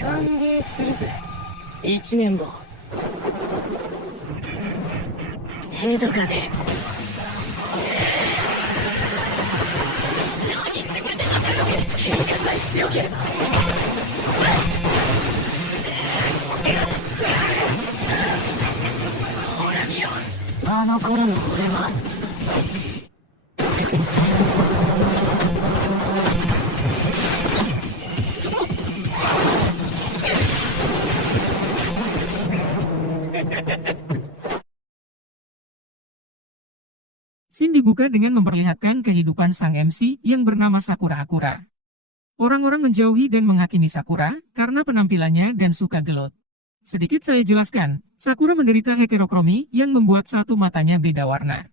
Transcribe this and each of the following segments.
歓迎するぜ、一年坊。ヘドが出る。何言ってくれてんだ。喧嘩さえ強ければ。ほら見ろ、あの頃の俺は。Scene dibuka dengan memperlihatkan kehidupan sang MC yang bernama Sakura Hakura. Orang-orang menjauhi dan menghakimi Sakura karena penampilannya dan suka gelut. Sedikit saya jelaskan, Sakura menderita heterokromi yang membuat satu matanya beda warna.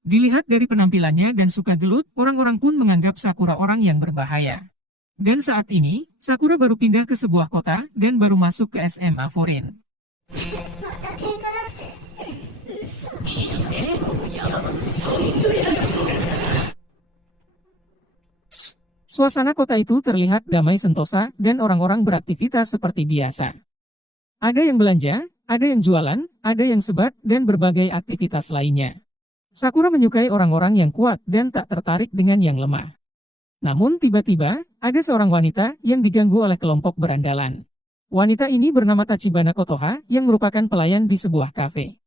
Dilihat dari penampilannya dan suka gelut, orang-orang pun menganggap Sakura orang yang berbahaya. Dan saat ini, Sakura baru pindah ke sebuah kota dan baru masuk ke SMA Foreign. Suasana kota itu terlihat damai sentosa dan orang-orang beraktivitas seperti biasa. Ada yang belanja, ada yang jualan, ada yang sebat, dan berbagai aktivitas lainnya. Sakura menyukai orang-orang yang kuat dan tak tertarik dengan yang lemah. Namun tiba-tiba, ada seorang wanita yang diganggu oleh kelompok berandalan. Wanita ini bernama Tachibana Kotoha yang merupakan pelayan di sebuah kafe.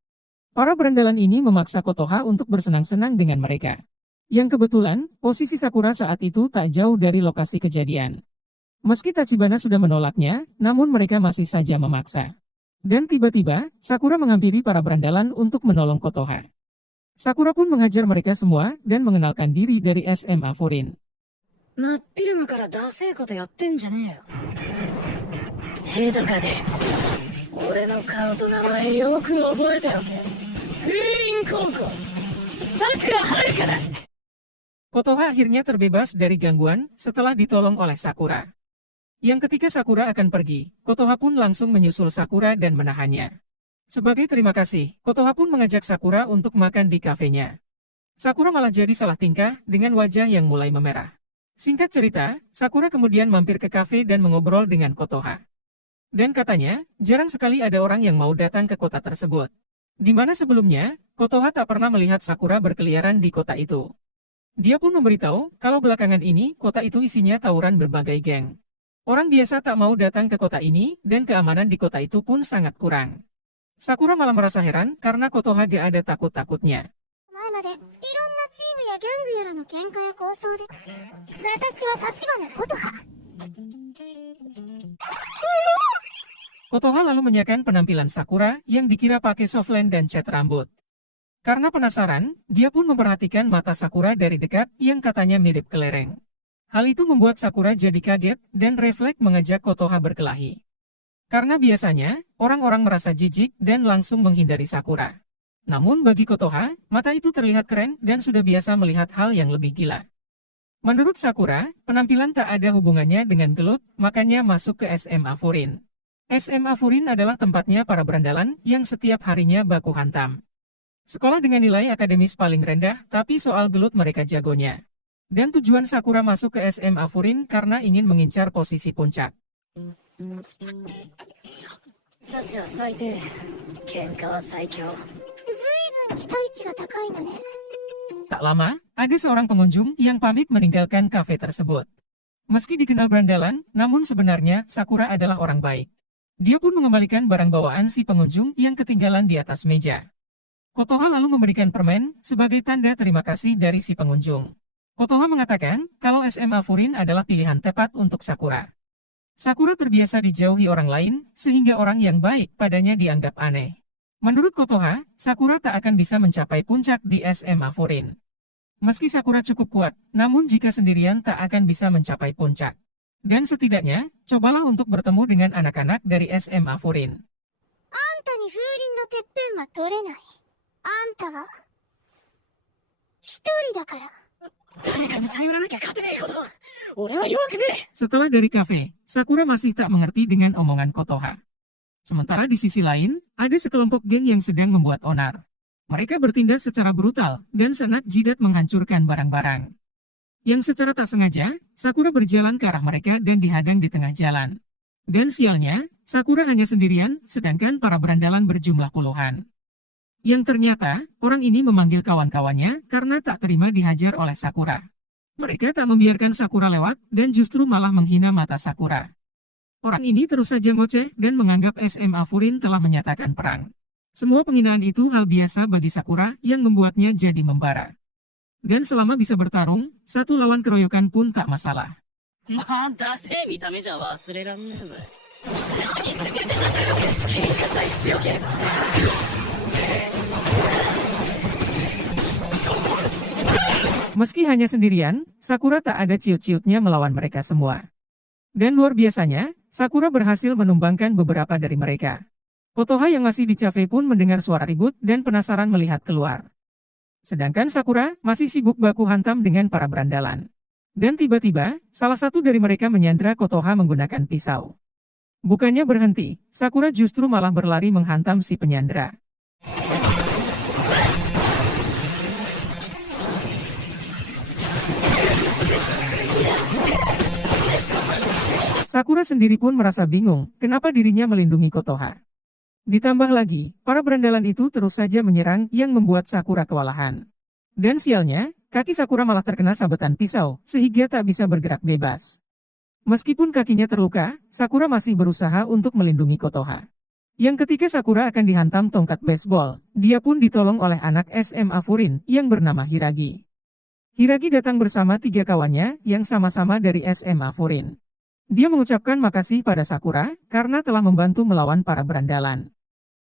Para berandalan ini memaksa Kotoha untuk bersenang-senang dengan mereka. Yang kebetulan, posisi Sakura saat itu tak jauh dari lokasi kejadian. Meski Tachibana sudah menolaknya, namun mereka masih saja memaksa. Dan tiba-tiba, Sakura menghampiri para berandalan untuk menolong Kotoha. Sakura pun menghajar mereka semua dan mengenalkan diri dari SMA Foreign. 真っ昼間からダセえことやってんじゃねえよ。ヘドが出る。俺の顔と名前よく覚えてろ。風林高校、桜遥だ。Kotoha akhirnya terbebas dari gangguan setelah ditolong oleh Sakura. Yang ketika Sakura akan pergi, Kotoha pun langsung menyusul Sakura dan menahannya. Sebagai terima kasih, Kotoha pun mengajak Sakura untuk makan di kafenya. Sakura malah jadi salah tingkah dengan wajah yang mulai memerah. Singkat cerita, Sakura kemudian mampir ke kafe dan mengobrol dengan Kotoha. Dan katanya, jarang sekali ada orang yang mau datang ke kota tersebut. Di mana sebelumnya, Kotoha tak pernah melihat Sakura berkeliaran di kota itu. Dia pun memberitahu kalau belakangan ini kota itu isinya tawuran berbagai geng. Orang biasa tak mau datang ke kota ini dan keamanan di kota itu pun sangat kurang. Sakura malah merasa heran karena Kotoha gak ada takut-takutnya. Kotoha lalu menyaksikan penampilan Sakura yang dikira pakai softline dan cat rambut. Karena penasaran, dia pun memperhatikan mata Sakura dari dekat yang katanya mirip kelereng. Hal itu membuat Sakura jadi kaget dan refleks mengajak Kotoha berkelahi. Karena biasanya, orang-orang merasa jijik dan langsung menghindari Sakura. Namun bagi Kotoha, mata itu terlihat keren dan sudah biasa melihat hal yang lebih gila. Menurut Sakura, penampilan tak ada hubungannya dengan gelut, makanya masuk ke SMA Foreign. SMA Foreign adalah tempatnya para berandalan yang setiap harinya baku hantam. Sekolah dengan nilai akademis paling rendah, tapi soal gelut mereka jagonya. Dan tujuan Sakura masuk ke SMA Foreign karena ingin mengincar posisi puncak. Tak lama, ada seorang pengunjung yang pamit meninggalkan kafe tersebut. Meski dikenal berandalan, namun sebenarnya Sakura adalah orang baik. Dia pun mengembalikan barang bawaan si pengunjung yang ketinggalan di atas meja. Kotoha lalu memberikan permen sebagai tanda terima kasih dari si pengunjung. Kotoha mengatakan kalau SMA Foreign adalah pilihan tepat untuk Sakura. Sakura terbiasa dijauhi orang lain, sehingga orang yang baik padanya dianggap aneh. Menurut Kotoha, Sakura tak akan bisa mencapai puncak di SMA Foreign. Meski Sakura cukup kuat, namun jika sendirian tak akan bisa mencapai puncak. Dan setidaknya, cobalah untuk bertemu dengan anak-anak dari SMA Foreign. Setelah dari kafe, Sakura masih tak mengerti dengan omongan Kotoha. Sementara di sisi lain, ada sekelompok geng yang sedang membuat onar. Mereka bertindak secara brutal dan sangat jidat menghancurkan barang-barang. Yang secara tak sengaja, Sakura berjalan ke arah mereka dan dihadang di tengah jalan. Dan sialnya, Sakura hanya sendirian, sedangkan para berandalan berjumlah puluhan. Yang ternyata, orang ini memanggil kawan-kawannya karena tak terima dihajar oleh Sakura. Mereka tak membiarkan Sakura lewat, dan justru malah menghina mata Sakura. Orang ini terus saja ngoceh dan menganggap SMA Furin telah menyatakan perang. Semua penghinaan itu hal biasa bagi Sakura yang membuatnya jadi membara. Dan selama bisa bertarung, satu lawan keroyokan pun tak masalah. まあ、ダセえ見た目じゃ忘れらんねえぜ。何すげてんだよ。喧嘩さえ強ければ。Meski hanya sendirian, Sakura tak ada ciut-ciutnya melawan mereka semua. Dan luar biasanya, Sakura berhasil menumbangkan beberapa dari mereka. Kotoha yang masih di cafe pun mendengar suara ribut dan penasaran melihat keluar. Sedangkan Sakura masih sibuk baku hantam dengan para berandalan. Dan tiba-tiba, salah satu dari mereka menyandra Kotoha menggunakan pisau. Bukannya berhenti, Sakura justru malah berlari menghantam si penyandra. Sakura sendiri pun merasa bingung, kenapa dirinya melindungi Kotoha. Ditambah lagi, para berandalan itu terus saja menyerang yang membuat Sakura kewalahan. Dan sialnya, kaki Sakura malah terkena sabetan pisau, sehingga tak bisa bergerak bebas. Meskipun kakinya terluka, Sakura masih berusaha untuk melindungi Kotoha. Yang ketika Sakura akan dihantam tongkat baseball, dia pun ditolong oleh anak SMA Furin yang bernama Hiragi. Hiragi datang bersama 3 kawannya yang sama-sama dari SMA Furin. Dia mengucapkan makasih pada Sakura karena telah membantu melawan para berandalan.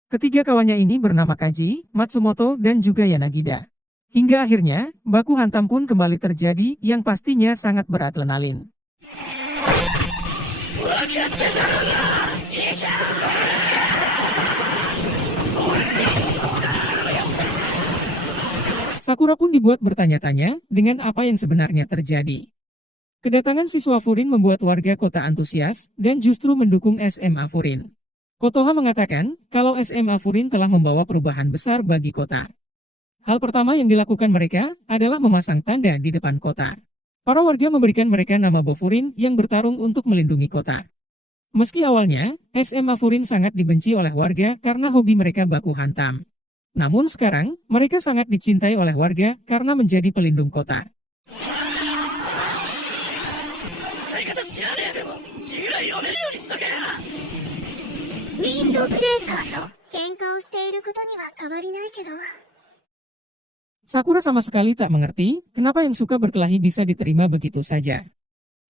Ketiga kawannya ini bernama Kaji, Matsumoto, dan juga Yanagida. Hingga akhirnya, baku hantam pun kembali terjadi yang pastinya sangat beradrenalin. Sakura pun dibuat bertanya-tanya dengan apa yang sebenarnya terjadi. Kedatangan siswa Furin membuat warga kota antusias dan justru mendukung SMA Furin. Kotoha mengatakan kalau SMA Furin telah membawa perubahan besar bagi kota. Hal pertama yang dilakukan mereka adalah memasang tanda di depan kota. Para warga memberikan mereka nama Bofurin yang bertarung untuk melindungi kota. Meski awalnya, SMA Furin sangat dibenci oleh warga karena hobi mereka baku hantam. Namun sekarang, mereka sangat dicintai oleh warga karena menjadi pelindung kota. ウィンドブレーカーと喧嘩をしていることには変わりないけど。 Sakura sama sekali tak mengerti kenapa yang suka berkelahi bisa diterima begitu saja.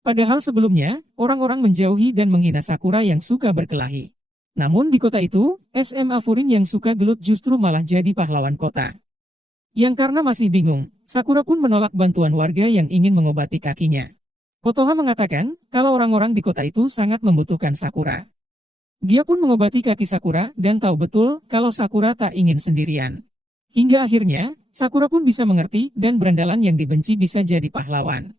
Padahal sebelumnya, orang-orang menjauhi dan menghina Sakura yang suka berkelahi. Namun di kota itu, SMA Furin yang suka gelut justru malah jadi pahlawan kota. Yang karena masih bingung, Sakura pun menolak bantuan warga yang ingin mengobati kakinya. Kotoha mengatakan kalau orang-orang di kota itu sangat membutuhkan Sakura. Dia pun mengobati kaki Sakura dan tahu betul kalau Sakura tak ingin sendirian. Hingga akhirnya, Sakura pun bisa mengerti dan berandalan yang dibenci bisa jadi pahlawan.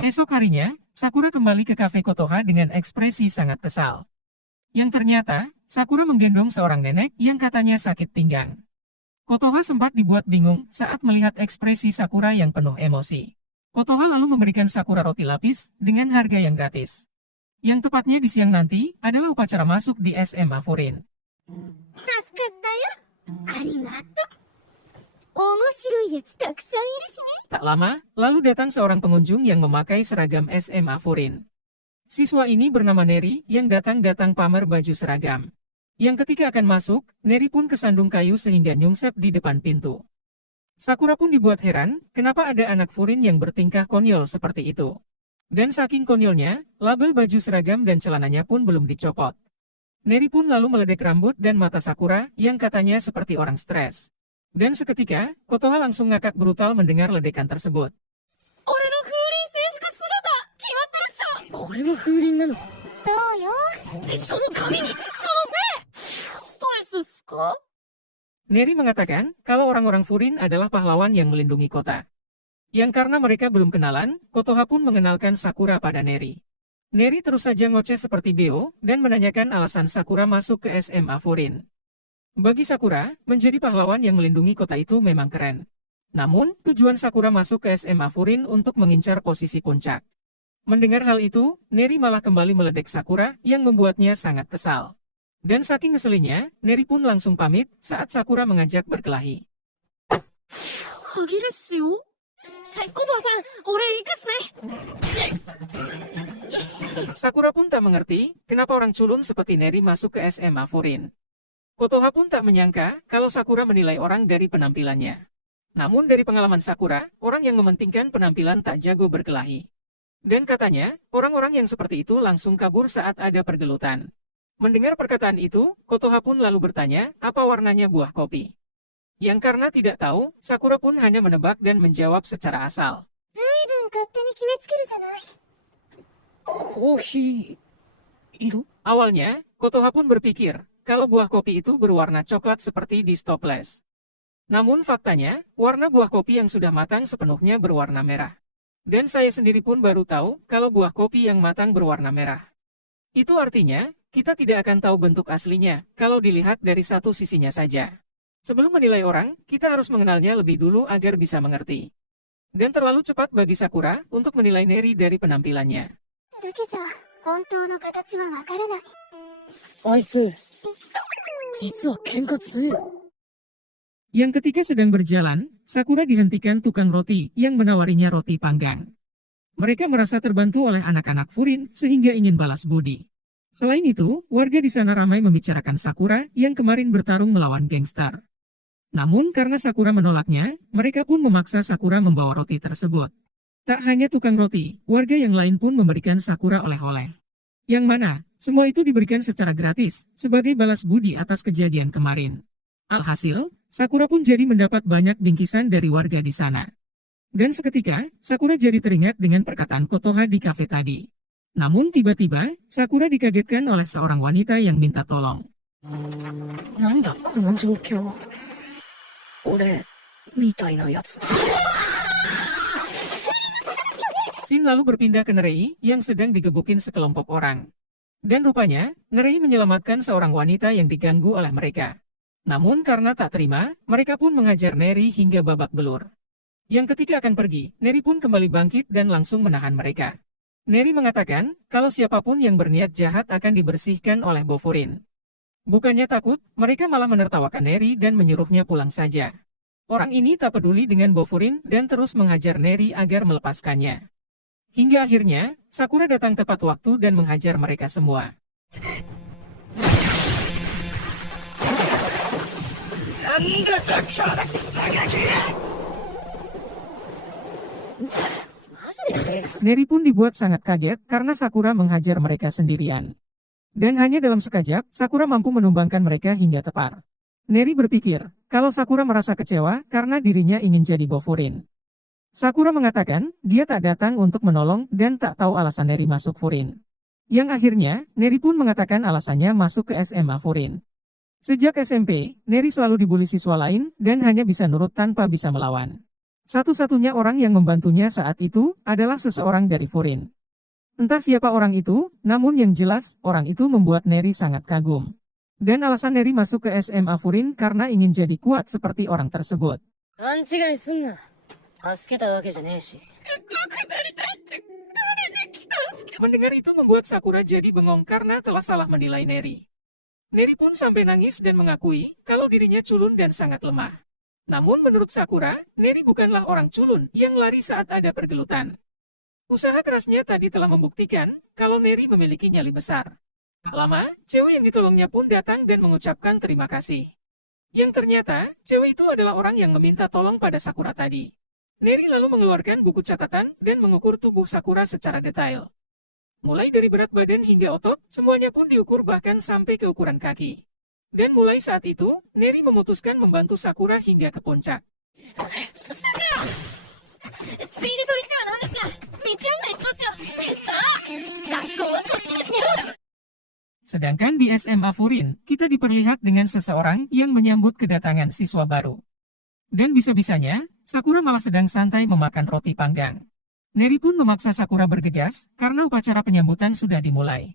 Esok harinya, Sakura kembali ke kafe Kotoha dengan ekspresi sangat kesal. Yang ternyata, Sakura menggendong seorang nenek yang katanya sakit pinggang. Kotoha sempat dibuat bingung saat melihat ekspresi Sakura yang penuh emosi. Kotoha lalu memberikan Sakura roti lapis dengan harga yang gratis. Yang tepatnya di siang nanti adalah upacara masuk di SMA Furin. Tak lama, lalu datang seorang pengunjung yang memakai seragam SMA Furin. Siswa ini bernama Neri yang datang pamer baju seragam. Yang ketika akan masuk, Neri pun kesandung kayu sehingga nyungsep di depan pintu. Sakura pun dibuat heran, kenapa ada anak Furin yang bertingkah konyol seperti itu. Dan saking konyolnya, label baju seragam dan celananya pun belum dicopot. Neri pun lalu meledek rambut dan mata Sakura yang katanya seperti orang stres. Dan seketika, Kotoha langsung ngakak brutal mendengar ledekan tersebut. これも風鈴なの？そうよ。その髪に、その目！ストレスっすか？ Neri mengatakan kalau orang-orang Furin adalah pahlawan yang melindungi kota. Yang karena mereka belum kenalan, Kotoha pun mengenalkan Sakura pada Neri. Neri terus saja ngoceh seperti beo dan menanyakan alasan Sakura masuk ke SMA Furin. Bagi Sakura, menjadi pahlawan yang melindungi kota itu memang keren. Namun, tujuan Sakura masuk ke SMA Furin untuk mengincar posisi puncak. Mendengar hal itu, Neri malah kembali meledek Sakura yang membuatnya sangat kesal. Dan saking ngeselinnya, Neri pun langsung pamit saat Sakura mengajak berkelahi. ハゲるっすよ。はい、琴葉さん、俺行くっすね。 Sakura pun tak mengerti kenapa orang culun seperti Neri masuk ke SMA Furin. Kotoha pun tak menyangka kalau Sakura menilai orang dari penampilannya. Namun dari pengalaman Sakura, orang yang mementingkan penampilan tak jago berkelahi. Dan katanya, orang-orang yang seperti itu langsung kabur saat ada pergelutan. Mendengar perkataan itu, Kotoha pun lalu bertanya apa warnanya buah kopi. Yang karena tidak tahu, Sakura pun hanya menebak dan menjawab secara asal. ずいぶん勝手に決めつけるじゃない。コーヒー色？ Awalnya, Kotoha pun berpikir kalau buah kopi itu berwarna coklat seperti di Stoples. Namun faktanya, warna buah kopi yang sudah matang sepenuhnya berwarna merah. Dan saya sendiri pun baru tahu kalau buah kopi yang matang berwarna merah. Itu artinya, kita tidak akan tahu bentuk aslinya kalau dilihat dari satu sisinya saja. Sebelum menilai orang, kita harus mengenalnya lebih dulu agar bisa mengerti. Dan terlalu cepat bagi Sakura untuk menilai Neri dari penampilannya. だけじゃ本当の形はわからない。あいつ、実は喧嘩強い。 Yang ketika sedang berjalan, Sakura dihentikan tukang roti yang menawarinya roti panggang. Mereka merasa terbantu oleh anak-anak Furin sehingga ingin balas budi. Selain itu, warga di sana ramai membicarakan Sakura yang kemarin bertarung melawan gangster. Namun karena Sakura menolaknya, mereka pun memaksa Sakura membawa roti tersebut. Tak hanya tukang roti, warga yang lain pun memberikan Sakura oleh-oleh. Yang mana, semua itu diberikan secara gratis, sebagai balas budi atas kejadian kemarin. Alhasil, Sakura pun jadi mendapat banyak bingkisan dari warga di sana. Dan seketika, Sakura jadi teringat dengan perkataan Kotoha di kafe tadi. Namun tiba-tiba, Sakura dikagetkan oleh seorang wanita yang minta tolong. なんだこの状況。俺、みたいなやつ。 Shin lalu berpindah ke Nerei yang sedang digebukin sekelompok orang. Dan rupanya, Nerei menyelamatkan seorang wanita yang diganggu oleh mereka. Namun karena tak terima, mereka pun menghajar Neri hingga babak belur. Yang ketika akan pergi, Neri pun kembali bangkit dan langsung menahan mereka. Neri mengatakan kalau siapapun yang berniat jahat akan dibersihkan oleh Bofurin. Bukannya takut, mereka malah menertawakan Neri dan menyuruhnya pulang saja. Orang ini tak peduli dengan Bofurin dan terus menghajar Neri agar melepaskannya. Hingga akhirnya, Sakura datang tepat waktu dan menghajar mereka semua. なんだとキャラクターが来る。マジで？ Neri pun dibuat sangat kaget karena Sakura menghajar mereka sendirian. Dan hanya dalam sekejap, Sakura mampu menumbangkan mereka hingga tepar. Neri berpikir, kalau Sakura merasa kecewa karena dirinya ingin jadi Bofurin. Sakura mengatakan, dia tak datang untuk menolong dan tak tahu alasan Neri masuk Furin. Yang akhirnya, Neri pun mengatakan alasannya masuk ke SMA Furin. Sejak SMP, Neri selalu dibully siswa lain dan hanya bisa nurut tanpa bisa melawan. Satu-satunya orang yang membantunya saat itu adalah seseorang dari Furin. Entah siapa orang itu, namun yang jelas, orang itu membuat Neri sangat kagum. Dan alasan Neri masuk ke SMA Furin karena ingin jadi kuat seperti orang tersebut. 勘違いすんな。助けたわけじゃねえし。 Mendengar itu membuat Sakura jadi bengong karena telah salah menilai Neri. Neri pun sampai nangis dan mengakui kalau dirinya culun dan sangat lemah. Namun menurut Sakura, Neri bukanlah orang culun yang lari saat ada pergelutan. Usaha kerasnya tadi telah membuktikan kalau Neri memiliki nyali besar. Tak lama, cewek yang ditolongnya pun datang dan mengucapkan terima kasih. Yang ternyata, cewek itu adalah orang yang meminta tolong pada Sakura tadi. Neri lalu mengeluarkan buku catatan dan mengukur tubuh Sakura secara detail. Mulai dari berat badan hingga otot, semuanya pun diukur bahkan sampai ke ukuran kaki. Dan mulai saat itu, Neri memutuskan membantu Sakura hingga ke puncak. Sedangkan di SMA Furin, kita diperlihat dengan seseorang yang menyambut kedatangan siswa baru. Dan bisa-bisanya, Sakura malah sedang santai memakan roti panggang. Neri pun memaksa Sakura bergegas, karena upacara penyambutan sudah dimulai.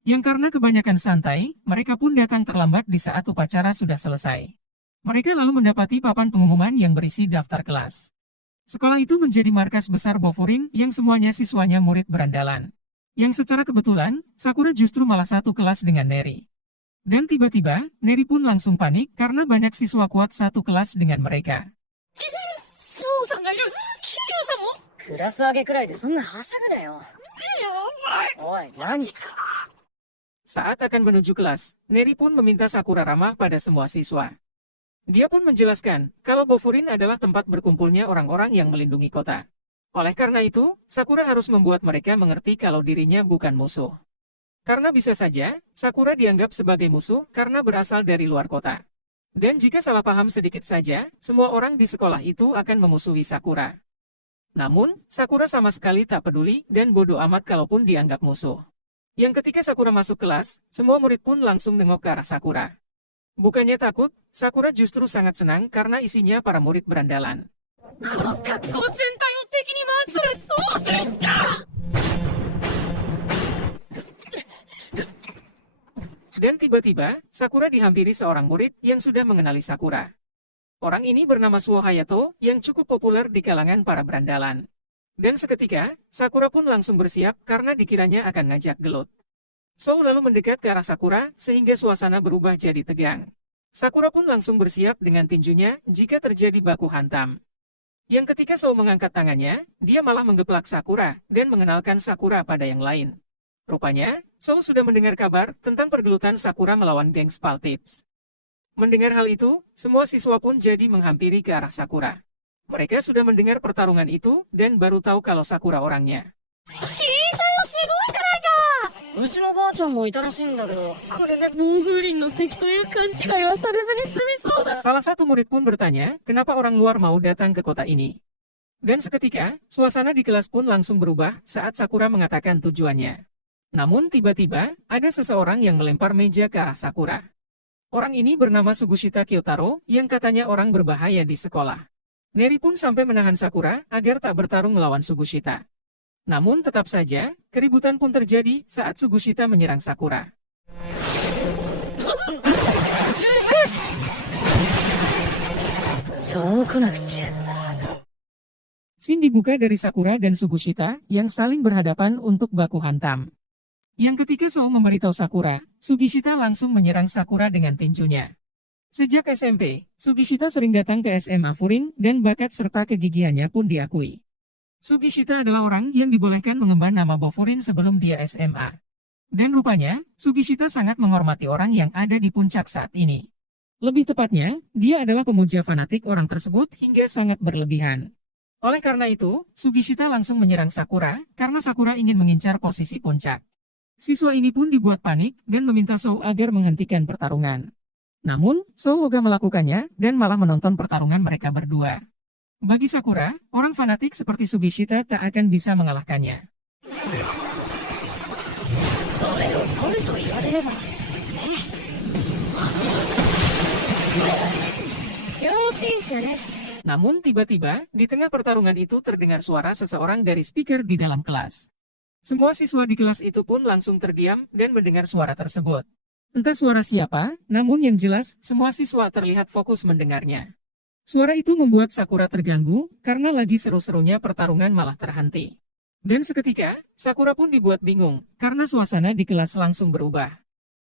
Yang karena kebanyakan santai, mereka pun datang terlambat di saat upacara sudah selesai. Mereka lalu mendapati papan pengumuman yang berisi daftar kelas. Sekolah itu menjadi markas besar Bofurin yang semuanya siswanya murid berandalan. Yang secara kebetulan, Sakura justru malah satu kelas dengan Neri. Dan tiba-tiba, Neri pun langsung panik karena banyak siswa kuat satu kelas dengan mereka. そうさんがいる。桐生さんも。クラス上げくらいでそんなはしゃぐなよ。おい、何？ Saat akan menuju kelas, Neri pun meminta Sakura ramah pada semua siswa. Dia pun menjelaskan kalau Bofurin adalah tempat berkumpulnya orang-orang yang melindungi kota. Oleh karena itu, Sakura harus membuat mereka mengerti kalau dirinya bukan musuh. Karena bisa saja, Sakura dianggap sebagai musuh karena berasal dari luar kota. Dan jika salah paham sedikit saja, semua orang di sekolah itu akan memusuhi Sakura. Namun, Sakura sama sekali tak peduli dan bodoh amat kalaupun dianggap musuh. Yang ketika Sakura masuk kelas, semua murid pun langsung nengok ke arah Sakura. Bukannya takut, Sakura justru sangat senang karena isinya para murid berandalan. この学校全体を敵に回したらどうするんすか！ Dan tiba-tiba, Sakura dihampiri seorang murid yang sudah mengenali Sakura. Orang ini bernama Suo Hayato, yang cukup populer di kalangan para berandalan. Dan seketika, Sakura pun langsung bersiap karena dikiranya akan ngajak gelut. Suo lalu mendekat ke arah Sakura, sehingga suasana berubah jadi tegang. Sakura pun langsung bersiap dengan tinjunya jika terjadi baku hantam. Yang ketika Suo mengangkat tangannya, dia malah menggeplak Sakura dan mengenalkan Sakura pada yang lain. Rupanya, Suo sudah mendengar kabar tentang pergelutan Sakura melawan geng Spaltips. Mendengar hal itu, semua siswa pun jadi menghampiri ke arah Sakura. Mereka sudah mendengar pertarungan itu dan baru tahu kalau Sakura orangnya. うちのばあちゃんもいたらしいんだけど、これでボウフリンの敵という勘違いはされずに済みそうだ。 Salah satu murid pun bertanya, kenapa orang luar mau datang ke kota ini. Dan seketika, suasana di kelas pun langsung berubah saat Sakura mengatakan tujuannya. Namun tiba-tiba, ada seseorang yang melempar meja ke arah Sakura. Orang ini bernama Sugushita Kyotaro, yang katanya orang berbahaya di sekolah. Neri pun sampai menahan Sakura agar tak bertarung melawan Sugushita. Namun tetap saja, keributan pun terjadi saat Sugushita menyerang Sakura. Scene dibuka dari Sakura dan Sugushita yang saling berhadapan untuk baku hantam. Yang ketika Suo memberitahu Sakura, Sugishita langsung menyerang Sakura dengan tinjunya. Sejak SMP, Sugishita sering datang ke SMA Furin dan bakat serta kegigihannya pun diakui. Sugishita adalah orang yang dibolehkan mengemban nama Bofurin sebelum dia SMA. Dan rupanya, Sugishita sangat menghormati orang yang ada di puncak saat ini. Lebih tepatnya, dia adalah pemuja fanatik orang tersebut hingga sangat berlebihan. Oleh karena itu, Sugishita langsung menyerang Sakura karena Sakura ingin mengincar posisi puncak. Siswa ini pun dibuat panik dan meminta Suo agar menghentikan pertarungan. Namun, Suo ogah melakukannya dan malah menonton pertarungan mereka berdua. Bagi Sakura, orang fanatik seperti Sugishita tak akan bisa mengalahkannya. Namun tiba-tiba, di tengah pertarungan itu terdengar suara seseorang dari speaker di dalam kelas. Semua siswa di kelas itu pun langsung terdiam dan mendengar suara tersebut. Entah suara siapa, namun yang jelas, semua siswa terlihat fokus mendengarnya. Suara itu membuat Sakura terganggu, karena lagi seru-serunya pertarungan malah terhenti. Dan seketika, Sakura pun dibuat bingung, karena suasana di kelas langsung berubah.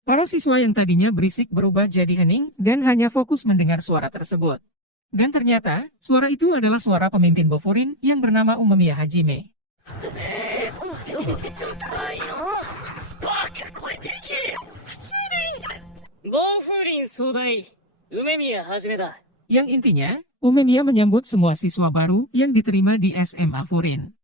Para siswa yang tadinya berisik berubah jadi hening, dan hanya fokus mendengar suara tersebut. Dan ternyata, suara itu adalah suara pemimpin Bofurin yang bernama Umemiya Hajime. Yang intinya, Umemiya menyambut semua siswa baru yang diterima di SMA Furin.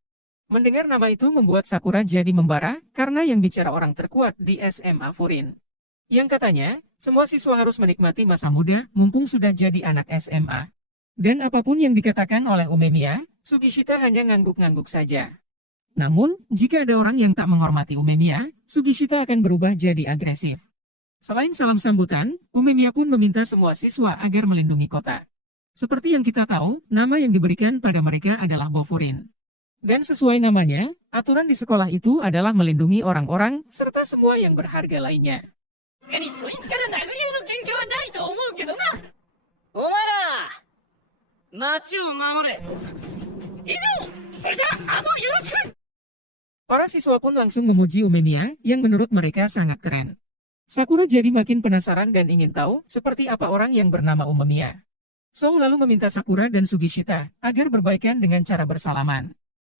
Mendengar nama itu membuat Sakura jadi membara karena yang bicara orang terkuat di SMA Furin. Yang katanya, semua siswa harus menikmati masa muda mumpung sudah jadi anak SMA. Dan apapun yang dikatakan oleh Umemiya, Sugishita hanya ngangguk-ngangguk saja. Namun, jika ada orang yang tak menghormati Umemiya, Sugishita akan berubah jadi agresif. Selain salam sambutan, Umemiya pun meminta semua siswa agar melindungi kota. Seperti yang kita tahu, nama yang diberikan pada mereka adalah Bofurin. Dan sesuai namanya, aturan di sekolah itu adalah melindungi orang-orang serta semua yang berharga lainnya. 確かに初日から殴り合いの準拠はないと思うけどな。お前ら、町を守れ。以上、それじゃあ、あとよろしく。 Para siswa pun langsung memuji Umemiya yang menurut mereka sangat keren. Sakura jadi makin penasaran dan ingin tahu seperti apa orang yang bernama Umemiya. So lalu meminta Sakura dan Sugishita agar berbaikan dengan cara bersalaman.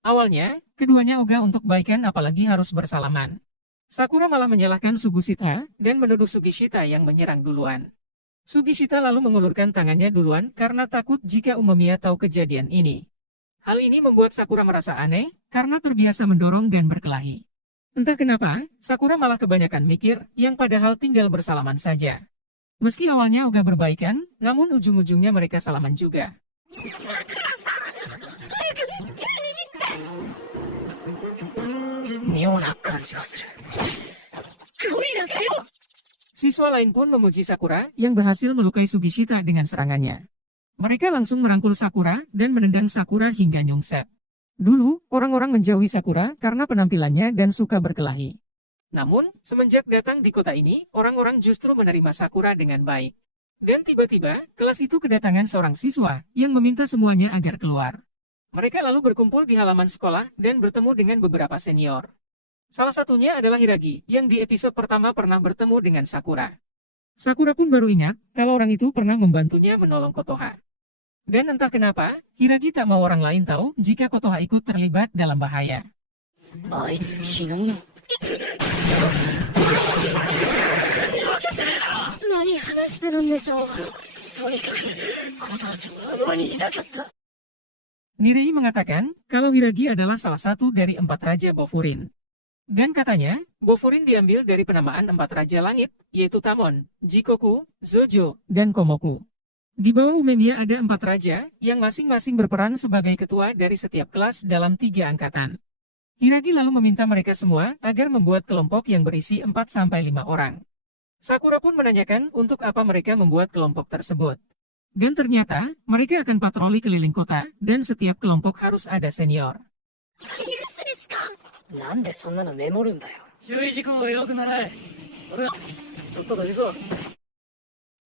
Awalnya, keduanya ogah untuk baikan apalagi harus bersalaman. Sakura malah menyalahkan Sugishita dan menuduh Sugishita yang menyerang duluan. Sugishita lalu mengulurkan tangannya duluan karena takut jika Umemiya tahu kejadian ini. Hal ini membuat Sakura merasa aneh karena terbiasa mendorong dan berkelahi. Entah kenapa, Sakura malah kebanyakan mikir yang padahal tinggal bersalaman saja. Meski awalnya ogah berbaikan, namun ujung-ujungnya mereka salaman juga. 妙な感じがする。ゴリラかよ。 Siswa lain pun memuji Sakura yang berhasil melukai Sugishita dengan serangannya. Mereka langsung merangkul Sakura dan menendang Sakura hingga nyungsep. Dulu, orang-orang menjauhi Sakura karena penampilannya dan suka berkelahi. Namun, semenjak datang di kota ini, orang-orang justru menerima Sakura dengan baik. Dan tiba-tiba, kelas itu kedatangan seorang siswa yang meminta semuanya agar keluar. Mereka lalu berkumpul di halaman sekolah dan bertemu dengan beberapa senior. Salah satunya adalah Hiragi, yang di episode pertama pernah bertemu dengan Sakura. Sakura pun baru ingat kalau orang itu pernah membantunya menolong Kotoha. Dan entah kenapa, Hiragi tak mau orang lain tahu jika Kotoha ikut terlibat dalam bahaya. あいつ昨日の。何話してるんでしょう。とにかく、コタちゃんはあの場にいなかった。 Nirei mengatakan kalau Hiragi adalah salah satu dari 4 raja Bofurin. Dan katanya, Bofurin diambil dari penamaan 4 raja langit, yaitu Tamon, Jikoku, Zojo, dan Komoku. Di bawah Umemiya ada 4 raja, yang masing-masing berperan sebagai ketua dari setiap kelas dalam 3 angkatan. Hiragi lalu meminta mereka semua agar membuat kelompok yang berisi 4-5 orang. Sakura pun menanyakan untuk apa mereka membuat kelompok tersebut. Dan ternyata, mereka akan patroli keliling kota, dan setiap kelompok harus ada senior. なんでそんなのメモるんだよ。注意事項をよく習え。ほら、とっとと行くぞ。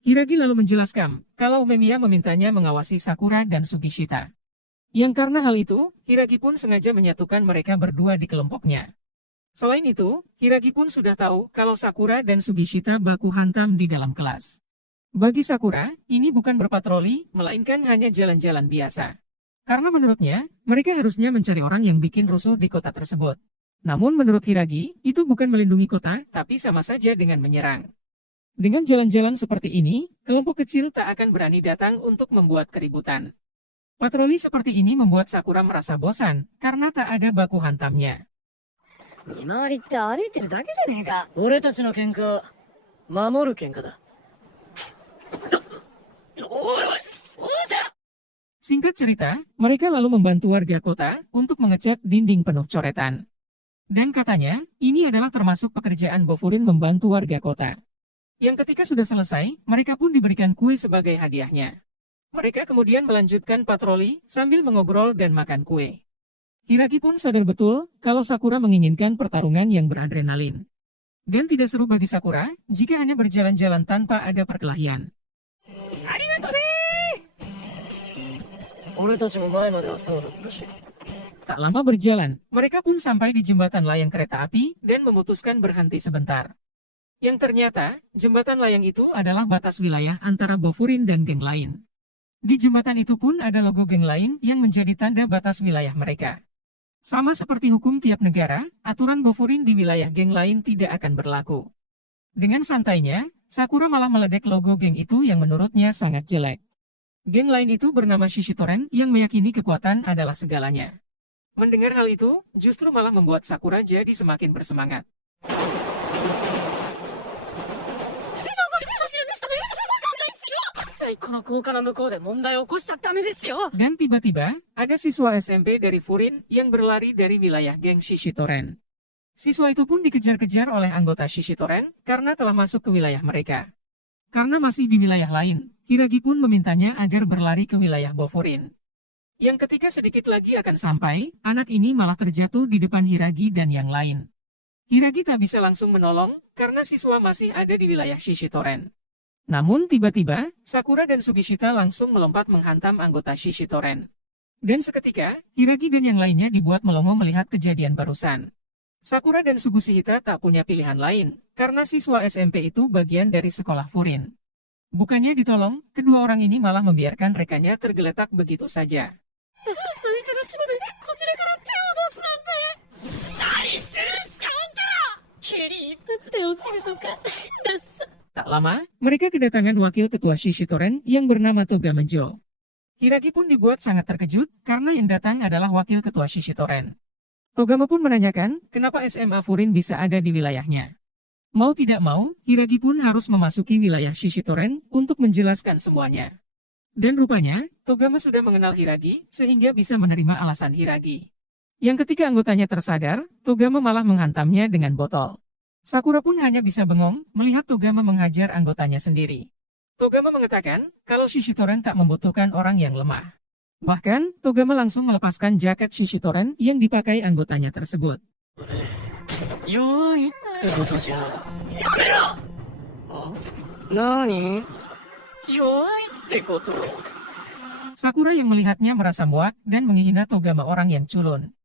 Hiragi lalu menjelaskan kalau Umemiya memintanya mengawasi Sakura dan Sugishita. Yang karena hal itu, Hiragi pun sengaja menyatukan mereka berdua di kelompoknya. Selain itu, Hiragi pun sudah tahu kalau Sakura dan Sugishita baku hantam di dalam kelas. Bagi Sakura, ini bukan berpatroli, melainkan hanya jalan-jalan biasa. Karena menurutnya, mereka harusnya mencari orang yang bikin rusuh di kota tersebut. Namun menurut Hiragi, itu bukan melindungi kota, tapi sama saja dengan menyerang. Dengan jalan-jalan seperti ini, kelompok kecil tak akan berani datang untuk membuat keributan. Patroli seperti ini membuat Sakura merasa bosan, karena tak ada baku hantamnya. 見回りって歩いてるだけじゃねえか。俺たちの喧嘩、守る喧嘩だ。おいおい、おいちゃん。 Singkat cerita, mereka lalu membantu warga kota untuk mengecat dinding penuh coretan. Dan katanya, ini adalah termasuk pekerjaan Bofurin membantu warga kota. Yang ketika sudah selesai, mereka pun diberikan kue sebagai hadiahnya. Mereka kemudian melanjutkan patroli sambil mengobrol dan makan kue. Hiragi pun sadar betul kalau Sakura menginginkan pertarungan yang beradrenalin. Dan tidak seru bagi Sakura jika hanya berjalan-jalan tanpa ada perkelahian. ありがとねー。俺たちも前まではそうだったし。 Tak lama berjalan, mereka pun sampai di jembatan layang kereta api dan memutuskan berhenti sebentar. Yang ternyata, jembatan layang itu adalah batas wilayah antara Bofurin dan geng lain. Di jembatan itu pun ada logo geng lain yang menjadi tanda batas wilayah mereka. Sama seperti hukum tiap negara, aturan Bofurin di wilayah geng lain tidak akan berlaku. Dengan santainya, Sakura malah meledek logo geng itu yang menurutnya sangat jelek. Geng lain itu bernama Shishitoren yang meyakini kekuatan adalah segalanya. Mendengar hal itu, justru malah membuat Sakura jadi semakin bersemangat. この高架の向こうで問題を起こしちゃダメですよ。 Dan tiba-tiba, ada siswa SMP dari Furin yang berlari dari wilayah geng Shishitoren. Siswa itu pun dikejar-kejar oleh anggota Shishitoren karena telah masuk ke wilayah mereka. Karena masih di wilayah lain, Hiragi pun memintanya agar berlari ke wilayah Bofurin. Yang ketika sedikit lagi akan sampai, anak ini malah terjatuh di depan Hiragi dan yang lain. Hiragi tak bisa langsung menolong, karena siswa masih ada di wilayah Shishitoren. Namun tiba-tiba, Sakura dan Sugishita langsung melompat menghantam anggota Shishitoren. Dan seketika, Hiragi dan yang lainnya dibuat melongo melihat kejadian barusan. Sakura dan Sugishita tak punya pilihan lain, karena siswa SMP itu bagian dari sekolah Furin. Bukannya ditolong, kedua orang ini malah membiarkan rekannya tergeletak begitu saja. Tak lama, mereka kedatangan wakil ketua Shishitoren yang bernama Togama Jo. Hiragi pun dibuat sangat terkejut karena yang datang adalah wakil ketua Shishitoren. Togama pun menanyakan kenapa SMA Furin bisa ada di wilayahnya. Mau tidak mau, Hiragi pun harus memasuki wilayah Shishitoren untuk menjelaskan semuanya. Dan rupanya, Togama sudah mengenal Hiragi sehingga bisa menerima alasan Hiragi. Yang ketika anggotanya tersadar, Togama malah menghantamnya dengan botol. Sakura pun hanya bisa bengong melihat Togama menghajar anggotanya sendiri. Togama mengatakan kalau Shishitoren tak membutuhkan orang yang lemah. Bahkan, Togama langsung melepaskan jaket Shishitoren yang dipakai anggotanya tersebut. Sakura yang melihatnya merasa muak dan menghina Togama orang yang culun.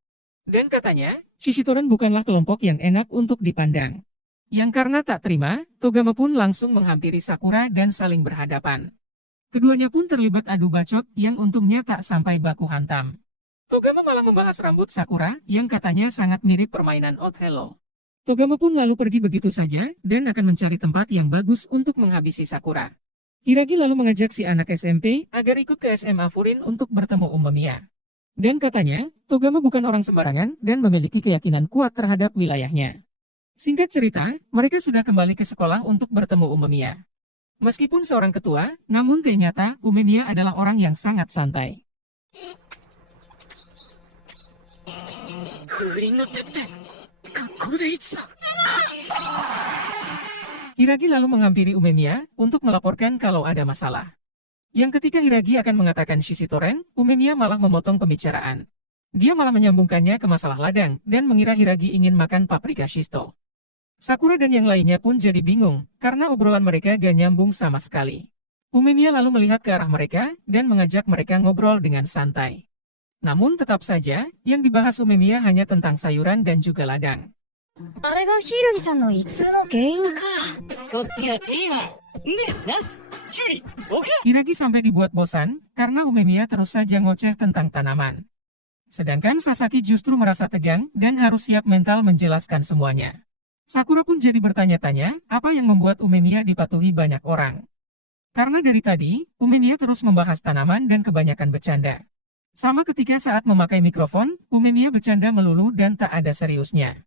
Dan katanya, Shishitoren bukanlah kelompok yang enak untuk dipandang. Yang karena tak terima, Togama pun langsung menghampiri Sakura dan saling berhadapan. Keduanya pun terlibat adu bacot yang untungnya tak sampai baku hantam. Togama malah membahas rambut Sakura yang katanya sangat mirip permainan Othello. Togama pun lalu pergi begitu saja dan akan mencari tempat yang bagus untuk menghabisi Sakura. Hiragi lalu mengajak si anak SMP agar ikut ke SMA Furin untuk bertemu Umemiya. Dan katanya, Togama bukan orang sembarangan dan memiliki keyakinan kuat terhadap wilayahnya. Singkat cerita, mereka sudah kembali ke sekolah untuk bertemu Umemiya. Meskipun seorang ketua, namun ternyata Umemiya adalah orang yang sangat santai. Hiragi lalu menghampiri Umemiya untuk melaporkan kalau ada masalah. Yang ketika Hiragi akan mengatakan Shishitoren, Umemiya malah memotong pembicaraan. Dia malah menyambungkannya ke masalah ladang dan mengira Hiragi ingin makan paprika shisto. Sakura dan yang lainnya pun jadi bingung karena obrolan mereka gak nyambung sama sekali. Umemiya lalu melihat ke arah mereka dan mengajak mereka ngobrol dengan santai. Namun tetap saja, yang dibahas Umemiya hanya tentang sayuran dan juga ladang. Hiragi sampai dibuat bosan karena Umemiya terus saja ngoceh tentang tanaman. Sedangkan Sasaki justru merasa tegang dan harus siap mental menjelaskan semuanya. Sakura pun jadi bertanya-tanya apa yang membuat Umemiya dipatuhi banyak orang. Karena dari tadi, Umemiya terus membahas tanaman dan kebanyakan bercanda. Sama ketika saat memakai mikrofon, Umemiya bercanda melulu dan tak ada seriusnya.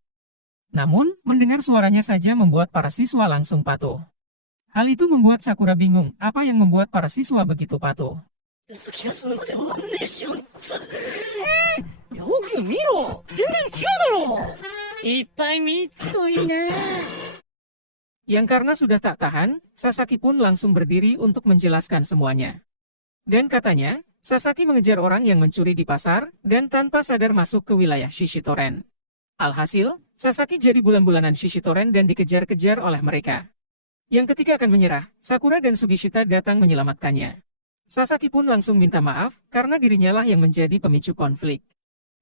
Namun, mendengar suaranya saja membuat para siswa langsung patuh. Hal itu membuat Sakura bingung apa yang membuat para siswa begitu patuh. Yang karena sudah tak tahan, Sasaki pun langsung berdiri untuk menjelaskan semuanya. Dan katanya, Sasaki mengejar orang yang mencuri di pasar dan tanpa sadar masuk ke wilayah Shishitoren. Alhasil, Sasaki jadi bulan-bulanan Shishitoren dan dikejar-kejar oleh mereka. Yang ketika akan menyerah, Sakura dan Sugishita datang menyelamatkannya. Sasaki pun langsung minta maaf karena dirinya lah yang menjadi pemicu konflik.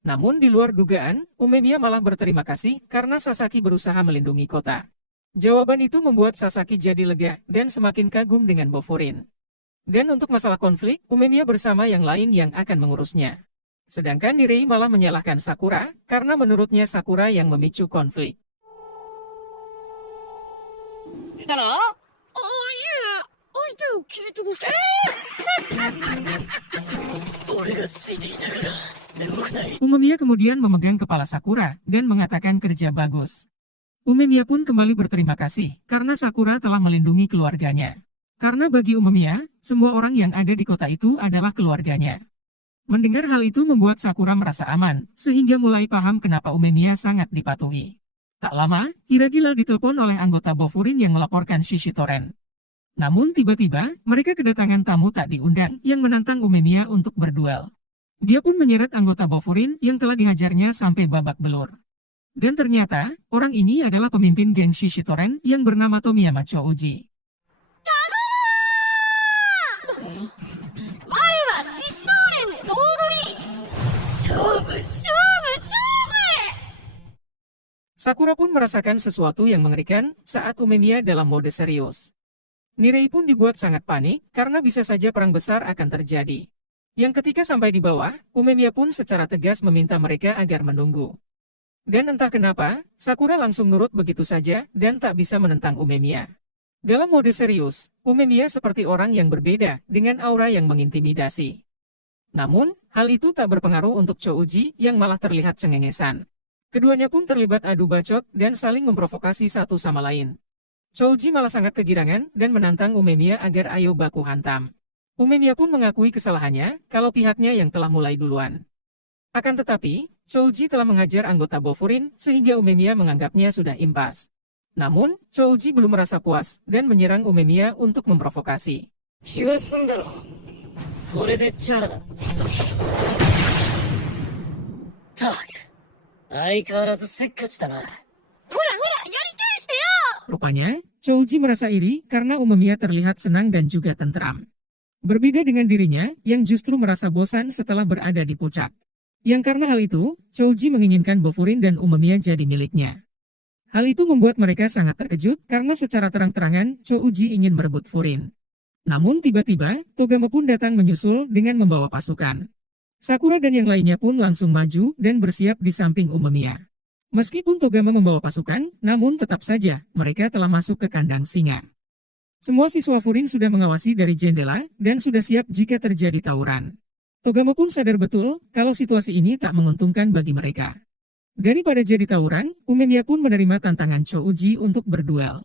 Namun di luar dugaan, Umemiya malah berterima kasih karena Sasaki berusaha melindungi kota. Jawaban itu membuat Sasaki jadi lega dan semakin kagum dengan Bofurin. Dan untuk masalah konflik, Umemiya bersama yang lain yang akan mengurusnya. Sedangkan Nirei malah menyalahkan Sakura karena menurutnya Sakura yang memicu konflik. Umemiya kemudian memegang kepala Sakura dan mengatakan kerja bagus. Umemiya pun kembali berterima kasih karena Sakura telah melindungi keluarganya. Karena bagi Umemiya, semua orang yang ada di kota itu adalah keluarganya. Mendengar hal itu membuat Sakura merasa aman, sehingga mulai paham kenapa Umemiya sangat dipatuhi. Tak lama, Hiragi ditelepon oleh anggota Bofurin yang melaporkan Shishitoren. Namun tiba-tiba, mereka kedatangan tamu tak diundang yang menantang Umemiya untuk berduel. Dia pun menyeret anggota Bofurin yang telah dihajarnya sampai babak belur. Dan ternyata, orang ini adalah pemimpin geng Shishitoren yang bernama Tomiyama Chouji. Sakura pun merasakan sesuatu yang mengerikan saat Umemiya dalam mode serius. Nirei pun dibuat sangat panik karena bisa saja perang besar akan terjadi. Yang ketika sampai di bawah, Umemiya pun secara tegas meminta mereka agar menunggu. Dan entah kenapa, Sakura langsung nurut begitu saja dan tak bisa menentang Umemiya. Dalam mode serius, Umemiya seperti orang yang berbeda dengan aura yang mengintimidasi. Namun, hal itu tak berpengaruh untuk Chouji yang malah terlihat cengengesan. Keduanya pun terlibat adu bacot dan saling memprovokasi satu sama lain. Chouji malah sangat kegirangan dan menantang Umemiya agar ayo baku hantam. Umemiya pun mengakui kesalahannya kalau pihaknya yang telah mulai duluan. Akan tetapi, Chouji telah menghajar anggota Bofurin sehingga Umemiya menganggapnya sudah impas. Namun, Chouji belum merasa puas dan menyerang Umemiya untuk memprovokasi. Rupanya, Chouji merasa iri karena Umemiya terlihat senang dan juga tenteram. Berbeda dengan dirinya, yang justru merasa bosan setelah berada di puncak. Yang karena hal itu, Chouji menginginkan Bofurin dan Umemiya jadi miliknya. Hal itu membuat mereka sangat terkejut karena secara terang-terangan Chouji ingin merebut Furin. Namun tiba-tiba, Togama pun datang menyusul dengan membawa pasukan. Sakura dan yang lainnya pun langsung maju dan bersiap di samping Umemiya. Meskipun Togama membawa pasukan, namun tetap saja mereka telah masuk ke kandang singa. Semua siswa Furin sudah mengawasi dari jendela dan sudah siap jika terjadi tawuran. Togama pun sadar betul kalau situasi ini tak menguntungkan bagi mereka. Daripada jadi tawuran, Umemiya pun menerima tantangan Chouji untuk berduel.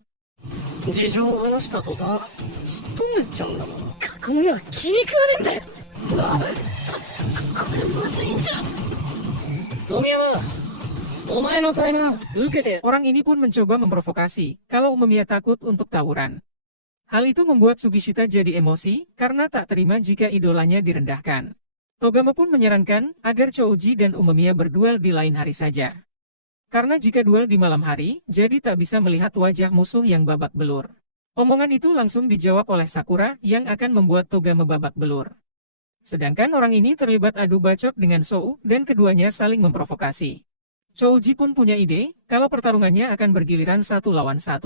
Orang ini pun mencoba memprovokasi kalau Umemiya takut untuk tawuran. Hal itu membuat Sugishita jadi emosi karena tak terima jika idolanya direndahkan. Togama pun menyarankan agar Chouji dan Umemiya berduel di lain hari saja. Karena jika duel di malam hari, jadi tak bisa melihat wajah musuh yang babak belur. Omongan itu langsung dijawab oleh Sakura yang akan membuat Togama babak belur. Sedangkan orang ini terlibat adu bacot dengan Sou dan keduanya saling memprovokasi. Chouji pun punya ide kalau pertarungannya akan bergiliran 1 lawan 1.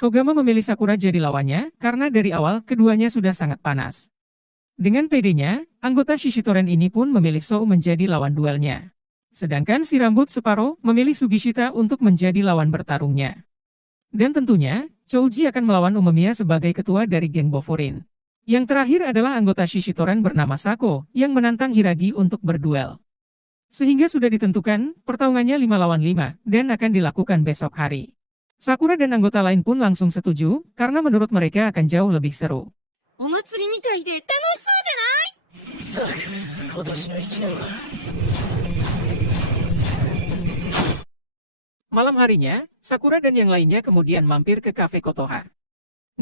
Togama memilih Sakura jadi lawannya karena dari awal keduanya sudah sangat panas. Dengan pedenya, anggota Shishitoren ini pun memilih Sou menjadi lawan duelnya. Sedangkan si rambut separuh memilih Sugishita untuk menjadi lawan bertarungnya. Dan tentunya, Chouji akan melawan Umemiya sebagai ketua dari geng Bofurin. Yang terakhir adalah anggota Shishitoren bernama Sako yang menantang Hiragi untuk berduel. Sehingga sudah ditentukan, pertarungannya 5 lawan 5 dan akan dilakukan besok hari. Sakura dan anggota lain pun langsung setuju karena menurut mereka akan jauh lebih seru. Malam harinya, Sakura dan yang lainnya kemudian mampir ke kafe Kotoha.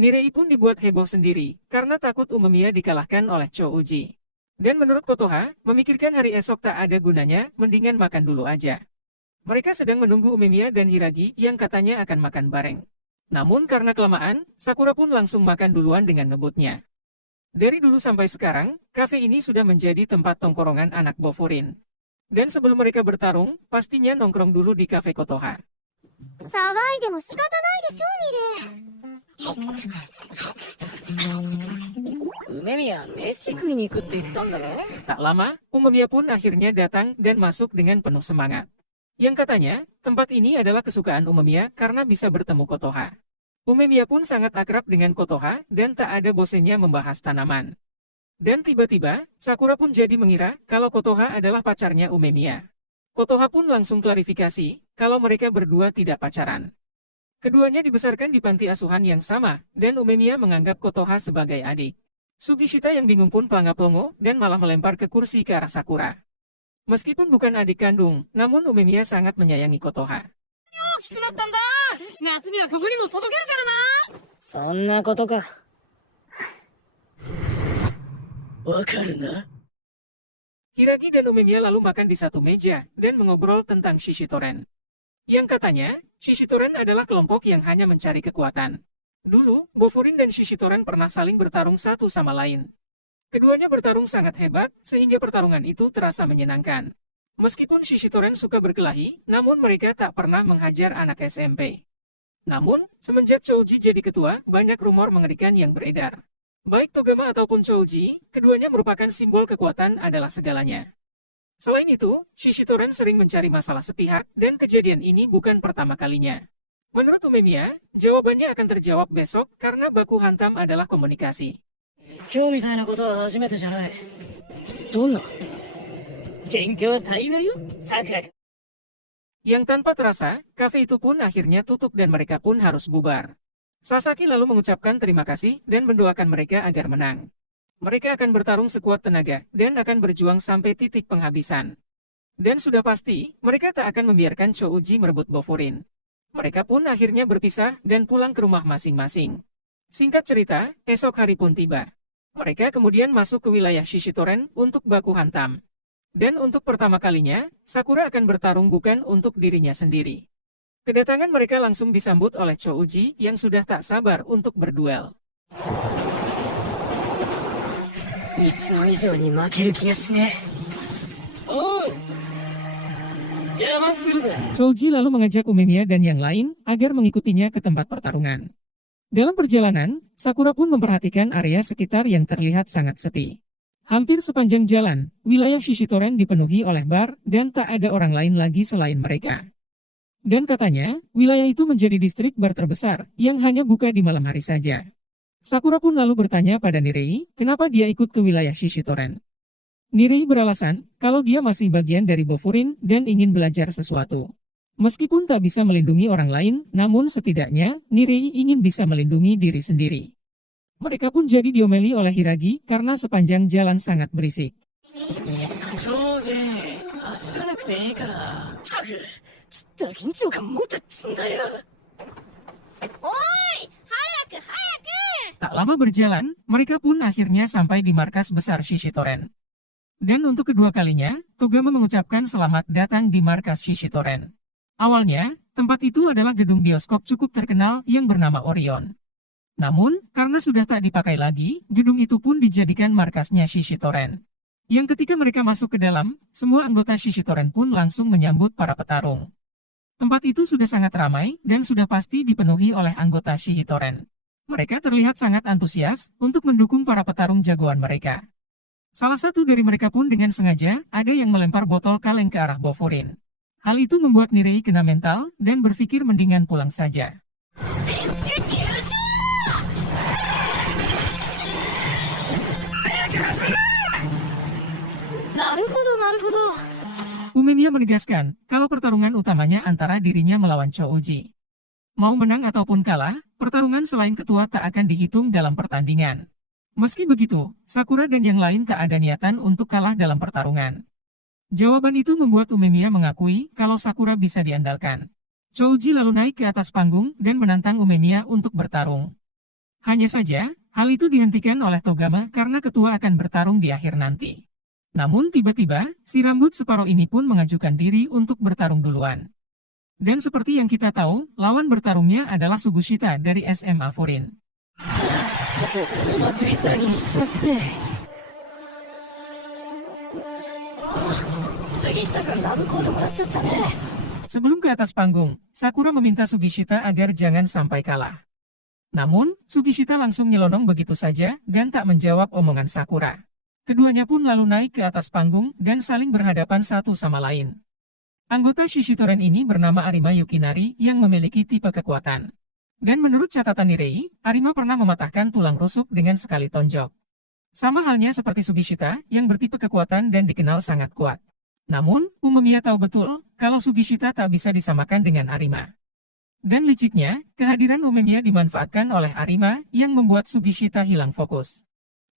Nirei pun dibuat heboh sendiri karena takut Umemiya dikalahkan oleh Chouji. Dan menurut Kotoha, memikirkan hari esok tak ada gunanya, mendingan makan dulu aja. Mereka sedang menunggu Umemiya dan Hiragi yang katanya akan makan bareng. Namun karena kelamaan, Sakura pun langsung makan duluan dengan ngebutnya. Dari dulu sampai sekarang, kafe ini sudah menjadi tempat tongkrongan anak Bofurin. Dan sebelum mereka bertarung, pastinya nongkrong dulu di kafe Kotoha. Tak lama, Umemiya pun akhirnya datang dan masuk dengan penuh semangat. Yang katanya, tempat ini adalah kesukaan Umemiya karena bisa bertemu Kotoha. Umemiya pun sangat akrab dengan Kotoha dan tak ada bosennya membahas tanaman. Dan tiba-tiba, Sakura pun jadi mengira kalau Kotoha adalah pacarnya Umemiya. Kotoha pun langsung klarifikasi kalau mereka berdua tidak pacaran. Keduanya dibesarkan di panti asuhan yang sama, dan Umemiya menganggap Kotoha sebagai adik. Sugishita yang bingung pun pelangap-pelongo dan malah melempar ke kursi ke arah Sakura. Meskipun bukan adik kandung, namun Umemiya sangat menyayangi Kotoha. 夏にはここにも届けるからな。そんなことか。わかるな。 Hiragi dan Umemiya lalu makan di satu meja dan mengobrol tentang Shishitoren. Yang katanya, Shishitoren adalah kelompok yang hanya mencari kekuatan. Dulu, Bofurin dan Shishitoren pernah saling bertarung satu sama lain. Keduanya bertarung sangat hebat, sehingga pertarungan itu terasa menyenangkan. Meskipun Shishitoren suka berkelahi, namun mereka tak pernah menghajar anak SMP. Namun, semenjak Chouji jadi ketua, banyak rumor mengerikan yang beredar. Baik Togama ataupun Chouji, keduanya merupakan simbol kekuatan adalah segalanya. Selain itu, Shishitoren sering mencari masalah sepihak, dan kejadian ini bukan pertama kalinya. Menurut Umemiya, jawabannya akan terjawab besok karena baku hantam adalah komunikasi. 今日みたいなことは初めてじゃない。どんな喧嘩は大概よ、桜。 Yang tanpa terasa, kafe itu pun akhirnya tutup dan mereka pun harus bubar. Sasaki lalu mengucapkan terima kasih dan mendoakan mereka agar menang. Mereka akan bertarung sekuat tenaga dan akan berjuang sampai titik penghabisan. Dan sudah pasti, mereka tak akan membiarkan Chouji merebut Bofurin. Mereka pun akhirnya berpisah dan pulang ke rumah masing-masing. Singkat cerita, esok hari pun tiba. Mereka kemudian masuk ke wilayah Shishitoren untuk baku hantam. Dan untuk pertama kalinya, Sakura akan bertarung bukan untuk dirinya sendiri. Kedatangan mereka langsung disambut oleh Chouji yang sudah tak sabar untuk berduel. いつも以上に負ける気がしねえ。おう、邪魔するぜ。 Chouji lalu mengajak Umemiya dan yang lain agar mengikutinya ke tempat pertarungan. Dalam perjalanan, Sakura pun memperhatikan area sekitar yang terlihat sangat sepi. Hampir sepanjang jalan, wilayah Shishitoren dipenuhi oleh bar dan tak ada orang lain lagi selain mereka. Dan katanya, wilayah itu menjadi distrik bar terbesar yang hanya buka di malam hari saja. Sakura pun lalu bertanya pada Nirei, kenapa dia ikut ke wilayah Shishitoren. Nirei beralasan, kalau dia masih bagian dari Bofurin dan ingin belajar sesuatu. Meskipun tak bisa melindungi orang lain, namun setidaknya, Nirei ingin bisa melindungi diri sendiri. Mereka pun jadi diomeli oleh Hiragi karena sepanjang jalan sangat berisik. ジョージ、走らなくていいから。ったく、つったら緊張感持てっつんだよ。おい、早く早く。 Tak lama berjalan, mereka pun akhirnya sampai di markas besar Shishitoren. Dan untuk kedua kalinya, Togama mengucapkan selamat datang di markas Shishitoren. Awalnya, tempat itu adalah gedung bioskop cukup terkenal yang bernama Orion. Namun, karena sudah tak dipakai lagi, gedung itu pun dijadikan markasnya Shishitoren. Yang ketika mereka masuk ke dalam, semua anggota Shishitoren pun langsung menyambut para petarung. Tempat itu sudah sangat ramai dan sudah pasti dipenuhi oleh anggota Shishitoren. Mereka terlihat sangat antusias untuk mendukung para petarung jagoan mereka. Salah satu dari mereka pun dengan sengaja ada yang melempar botol kaleng ke arah Bofurin. Hal itu membuat Nirei kena mental dan berpikir mendingan pulang saja. なるほど、なるほど。 Umemiya menegaskan kalau pertarungan utamanya antara dirinya melawan Chouji. Mau menang ataupun kalah, pertarungan selain ketua tak akan dihitung dalam pertandingan. Meski begitu, Sakura dan yang lain tak ada niatan untuk kalah dalam pertarungan. Jawaban itu membuat Umemiya mengakui kalau Sakura bisa diandalkan. Chouji lalu naik ke atas panggung dan menantang Umemiya untuk bertarung. Hanya saja, hal itu dihentikan oleh Togama karena ketua akan bertarung di akhir nanti. Namun tiba-tiba, si rambut separuh ini pun mengajukan diri untuk bertarung duluan. Dan seperti yang kita tahu, lawan bertarungnya adalah Sugushita dari SMA Furin. お祭り騒ぎにしちまって。杉下君ラブコールもらっちゃったね。 Sebelum ke atas panggung, Sakura meminta Sugishita agar jangan sampai kalah. Namun, Sugishita langsung nyelonong begitu saja dan tak menjawab omongan Sakura. Keduanya pun lalu naik ke atas panggung dan saling berhadapan satu sama lain. Anggota Shishitoren ini bernama Arima Yukinari yang memiliki tipe kekuatan. Dan menurut catatan Nirei, Arima pernah mematahkan tulang rusuk dengan sekali tonjok. Sama halnya seperti Sugishita yang bertipe kekuatan dan dikenal sangat kuat. Namun, Umemiya tahu betul kalau Sugishita tak bisa disamakan dengan Arima. Dan liciknya, kehadiran Umemiya dimanfaatkan oleh Arima yang membuat Sugishita hilang fokus.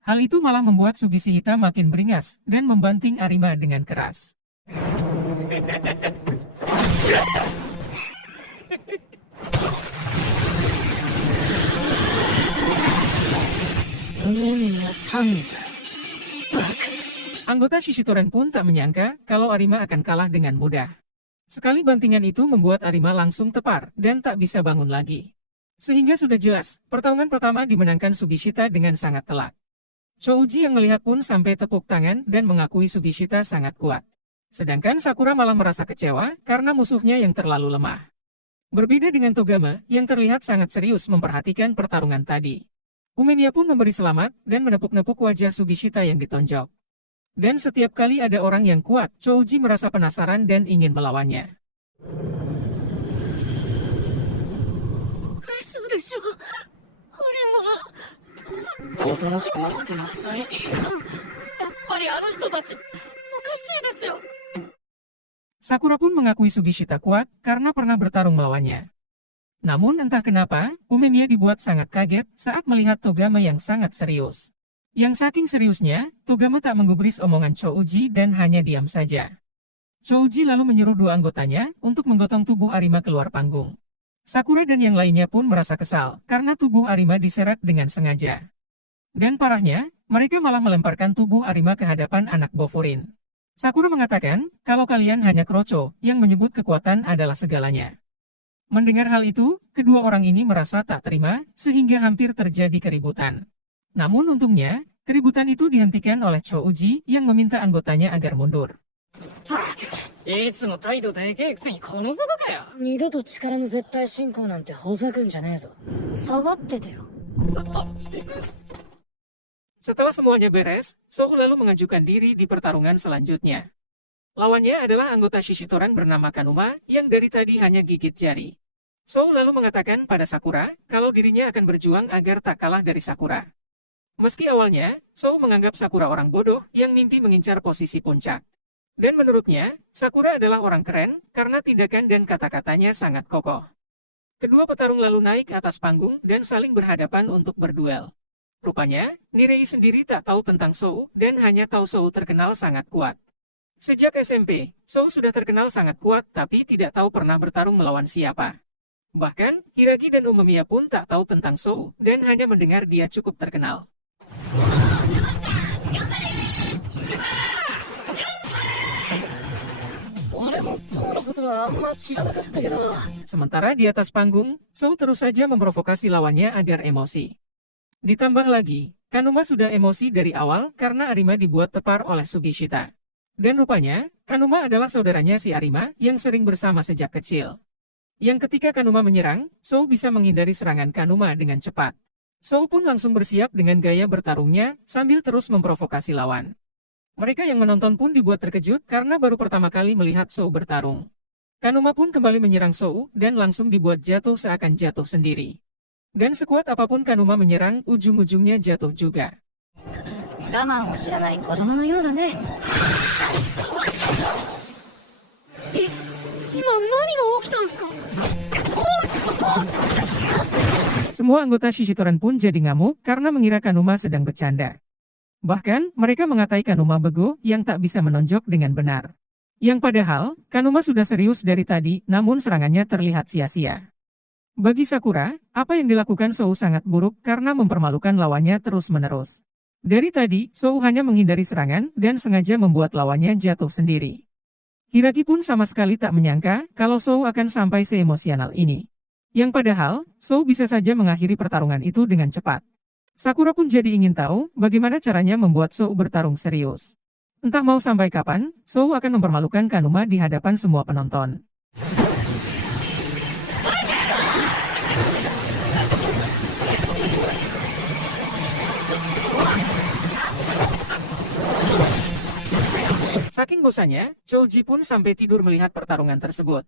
Hal itu malah membuat Sugishita makin beringas dan membanting Arima dengan keras. 梅宮さんだ。バカ。 Anggota Shishitoren pun tak menyangka kalau Arima akan kalah dengan mudah. Sekali bantingan itu membuat Arima langsung tepar dan tak bisa bangun lagi. Sehingga sudah jelas, pertarungan pertama dimenangkan Sugishita dengan sangat telak. Chouji yang melihat pun sampai tepuk tangan dan mengakui Sugishita sangat kuat. Sedangkan Sakura malah merasa kecewa karena musuhnya yang terlalu lemah. Berbeda dengan Togama yang terlihat sangat serius memperhatikan pertarungan tadi. Umemiya pun memberi selamat dan menepuk-nepuk wajah Sugishita yang ditonjok. Dan setiap kali ada orang yang kuat, Chouji merasa penasaran dan ingin melawannya. 嘘でしょ。おとなしく待ってなさい。やっぱりあの人たち、おかしいですよ。 Sakura pun mengakui Sugishita kuat karena pernah bertarung melawannya. Namun entah kenapa, Umemiya dibuat sangat kaget saat melihat Togama yang sangat serius. Yang saking seriusnya, Togama tak menggubris omongan Chouji dan hanya diam saja. Chouji lalu menyuruh dua anggotanya untuk menggotong tubuh Arima keluar panggung. Sakura dan yang lainnya pun merasa kesal karena tubuh Arima diseret dengan sengaja. Dan parahnya, mereka malah melemparkan tubuh Arima ke hadapan anak Bofurin. Sakura mengatakan kalau kalian hanya kroco yang menyebut kekuatan adalah segalanya. Mendengar hal itu, kedua orang ini merasa tak terima sehingga hampir terjadi keributan. Namun untungnya, keributan itu dihentikan oleh Chouji yang meminta anggotanya agar mundur. いつも態度でけえくせにこのざまかよ。二度と力の絶対進行なんてほざくんじゃねえぞ。下がっててよ。Setelah semuanya beres, Sou lalu mengajukan diri di pertarungan selanjutnya. Lawannya adalah anggota Shishitoren bernama Kanuma yang dari tadi hanya gigit jari. Sou lalu mengatakan pada Sakura kalau dirinya akan berjuang agar tak kalah dari Sakura. Meski awalnya, Sou menganggap Sakura orang bodoh yang mimpi mengincar posisi puncak. Dan menurutnya, Sakura adalah orang keren karena tindakan dan kata-katanya sangat kokoh. Kedua petarung lalu naik ke atas panggung dan saling berhadapan untuk berduel. Rupanya, Nirei sendiri tak tahu tentang Sou dan hanya tahu Sou terkenal sangat kuat. Sejak SMP, Sou sudah terkenal sangat kuat tapi tidak tahu pernah bertarung melawan siapa. Bahkan, Hiragi dan Umemiya pun tak tahu tentang Sou dan hanya mendengar dia cukup terkenal. Sementara di atas panggung, Sou terus saja memprovokasi lawannya agar emosi. Ditambah lagi, Kanuma sudah emosi dari awal karena Arima dibuat tepar oleh Sugishita. Dan rupanya, Kanuma adalah saudaranya si Arima yang sering bersama sejak kecil. Yang ketika Kanuma menyerang, Sou bisa menghindari serangan Kanuma dengan cepat. Sou pun langsung bersiap dengan gaya bertarungnya sambil terus memprovokasi lawan. Mereka yang menonton pun dibuat terkejut karena baru pertama kali melihat Sou bertarung. Kanuma pun kembali menyerang Sou dan langsung dibuat jatuh seakan jatuh sendiri. Dan sekuat apapun Kanuma menyerang, ujung-ujungnya jatuh juga. Semua anggota Shishitoren pun jadi ngamuk karena mengira Kanuma sedang bercanda. Bahkan, mereka mengatai Kanuma bego yang tak bisa menonjok dengan benar. Yang padahal, Kanuma sudah serius dari tadi, namun serangannya terlihat sia-sia. Bagi Sakura, apa yang dilakukan Sou sangat buruk karena mempermalukan lawannya terus-menerus. Dari tadi, Sou hanya menghindari serangan dan sengaja membuat lawannya jatuh sendiri. Hiragi pun sama sekali tak menyangka kalau Sou akan sampai seemosional ini. Yang padahal, Sou bisa saja mengakhiri pertarungan itu dengan cepat. Sakura pun jadi ingin tahu bagaimana caranya membuat Sou bertarung serius. Entah mau sampai kapan, Sou akan mempermalukan Kanuma di hadapan semua penonton. Saking bosannya, Chouji pun sampai tidur melihat pertarungan tersebut.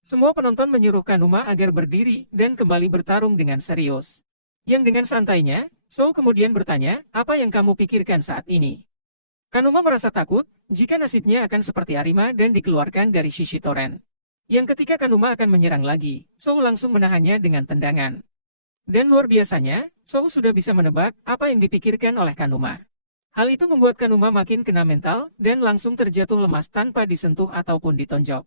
Semua penonton menyuruh Kanuma agar berdiri dan kembali bertarung dengan serius. Yang dengan santainya, Sou kemudian bertanya, apa yang kamu pikirkan saat ini? Kanuma merasa takut jika nasibnya akan seperti Arima dan dikeluarkan dari Shishitoren. Yang ketika Kanuma akan menyerang lagi, Sou langsung menahannya dengan tendangan. Dan luar biasanya, Sou sudah bisa menebak apa yang dipikirkan oleh Kanuma. Hal itu membuat Kanuma makin kena mental dan langsung terjatuh lemas tanpa disentuh ataupun ditonjok.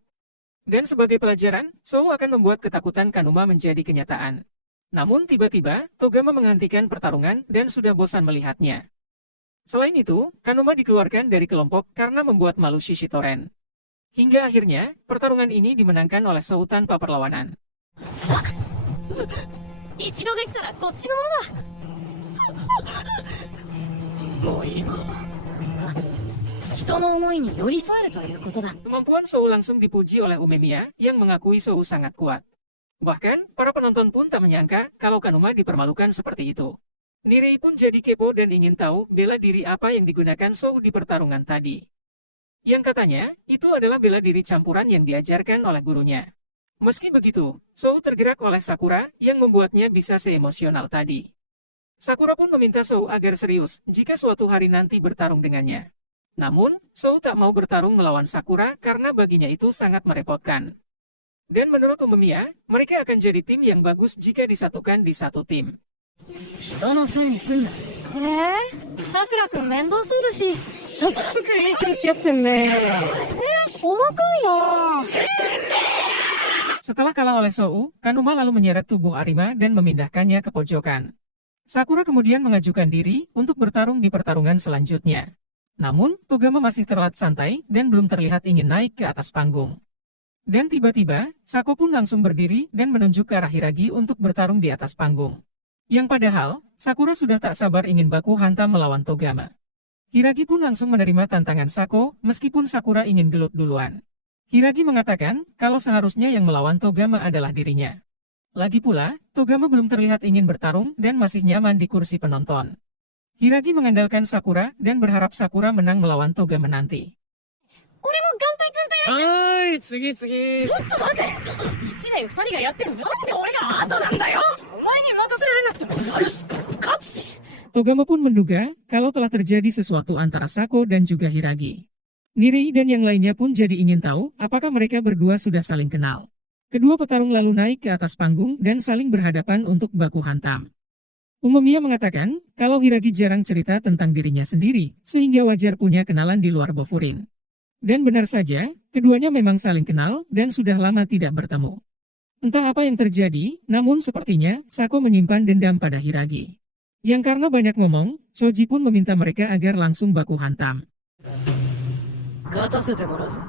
Dan sebagai pelajaran, Sou akan membuat ketakutan Kanuma menjadi kenyataan. Namun tiba-tiba, Togama menghentikan pertarungan dan sudah bosan melihatnya. Selain itu, Kanuma dikeluarkan dari kelompok karena membuat malu Shishitoren. Hingga akhirnya, pertarungan ini dimenangkan oleh Sou tanpa perlawanan. 一度できたらこっちのものだ。もう今は人の思いに寄り添えるということだ。 Kemampuan Sou langsung dipuji oleh Umemiya yang mengakui Sou sangat kuat. Bahkan, para penonton pun tak menyangka kalau Kanuma dipermalukan seperti itu. Nirei pun jadi kepo dan ingin tahu bela diri apa yang digunakan Sou di pertarungan tadi. Yang katanya, itu adalah bela diri campuran yang diajarkan oleh gurunya. Meski begitu, Sou tergerak oleh Sakura yang membuatnya bisa seemosional tadi. Sakura pun meminta Sou agar serius jika suatu hari nanti bertarung dengannya. Namun, Sou tak mau bertarung melawan Sakura karena baginya itu sangat merepotkan. Dan menurut Umemiya, mereka akan jadi tim yang bagus jika disatukan di satu tim. 人のせいにすんな。さくらくん面倒そうだし。早速いい気しちゃってんね。細かいな。 Setelah kalah oleh Sou, Kanuma lalu menyeret tubuh Arima dan memindahkannya ke pojokan. Sakura kemudian mengajukan diri untuk bertarung di pertarungan selanjutnya. Namun, Togama masih terlihat santai dan belum terlihat ingin naik ke atas panggung. Dan tiba-tiba, Sako pun langsung berdiri dan menunjuk ke arah Hiragi untuk bertarung di atas panggung. Yang padahal, Sakura sudah tak sabar ingin baku hantam melawan Togama. Hiragi pun langsung menerima tantangan Sako, meskipun Sakura ingin gelut duluan. Hiragi mengatakan kalau seharusnya yang melawan Togama adalah dirinya. Lagi pula, Togama belum terlihat ingin bertarung dan masih nyaman di kursi penonton. Hiragi mengandalkan Sakura dan berharap Sakura menang melawan Togama nanti. 俺も眼帯くんとやはーい、次。ちょっと待て。一年二人がやってんじゃん。なんで俺が後なんだよ。お前に任せられなくてもやるし、勝つし。 Togama pun menduga kalau telah terjadi sesuatu antara Sako dan juga Hiragi. Nirei dan yang lainnya pun jadi ingin tahu apakah mereka berdua sudah saling kenal. Kedua petarung lalu naik ke atas panggung dan saling berhadapan untuk baku hantam. Umemiya mengatakan kalau Hiragi jarang cerita tentang dirinya sendiri, sehingga wajar punya kenalan di luar Bofurin. Dan benar saja, keduanya memang saling kenal dan sudah lama tidak bertemu. Entah apa yang terjadi, namun sepertinya Sako menyimpan dendam pada Hiragi. Yang karena banyak ngomong, Shoji pun meminta mereka agar langsung baku hantam. 勝たせてもらうぞ。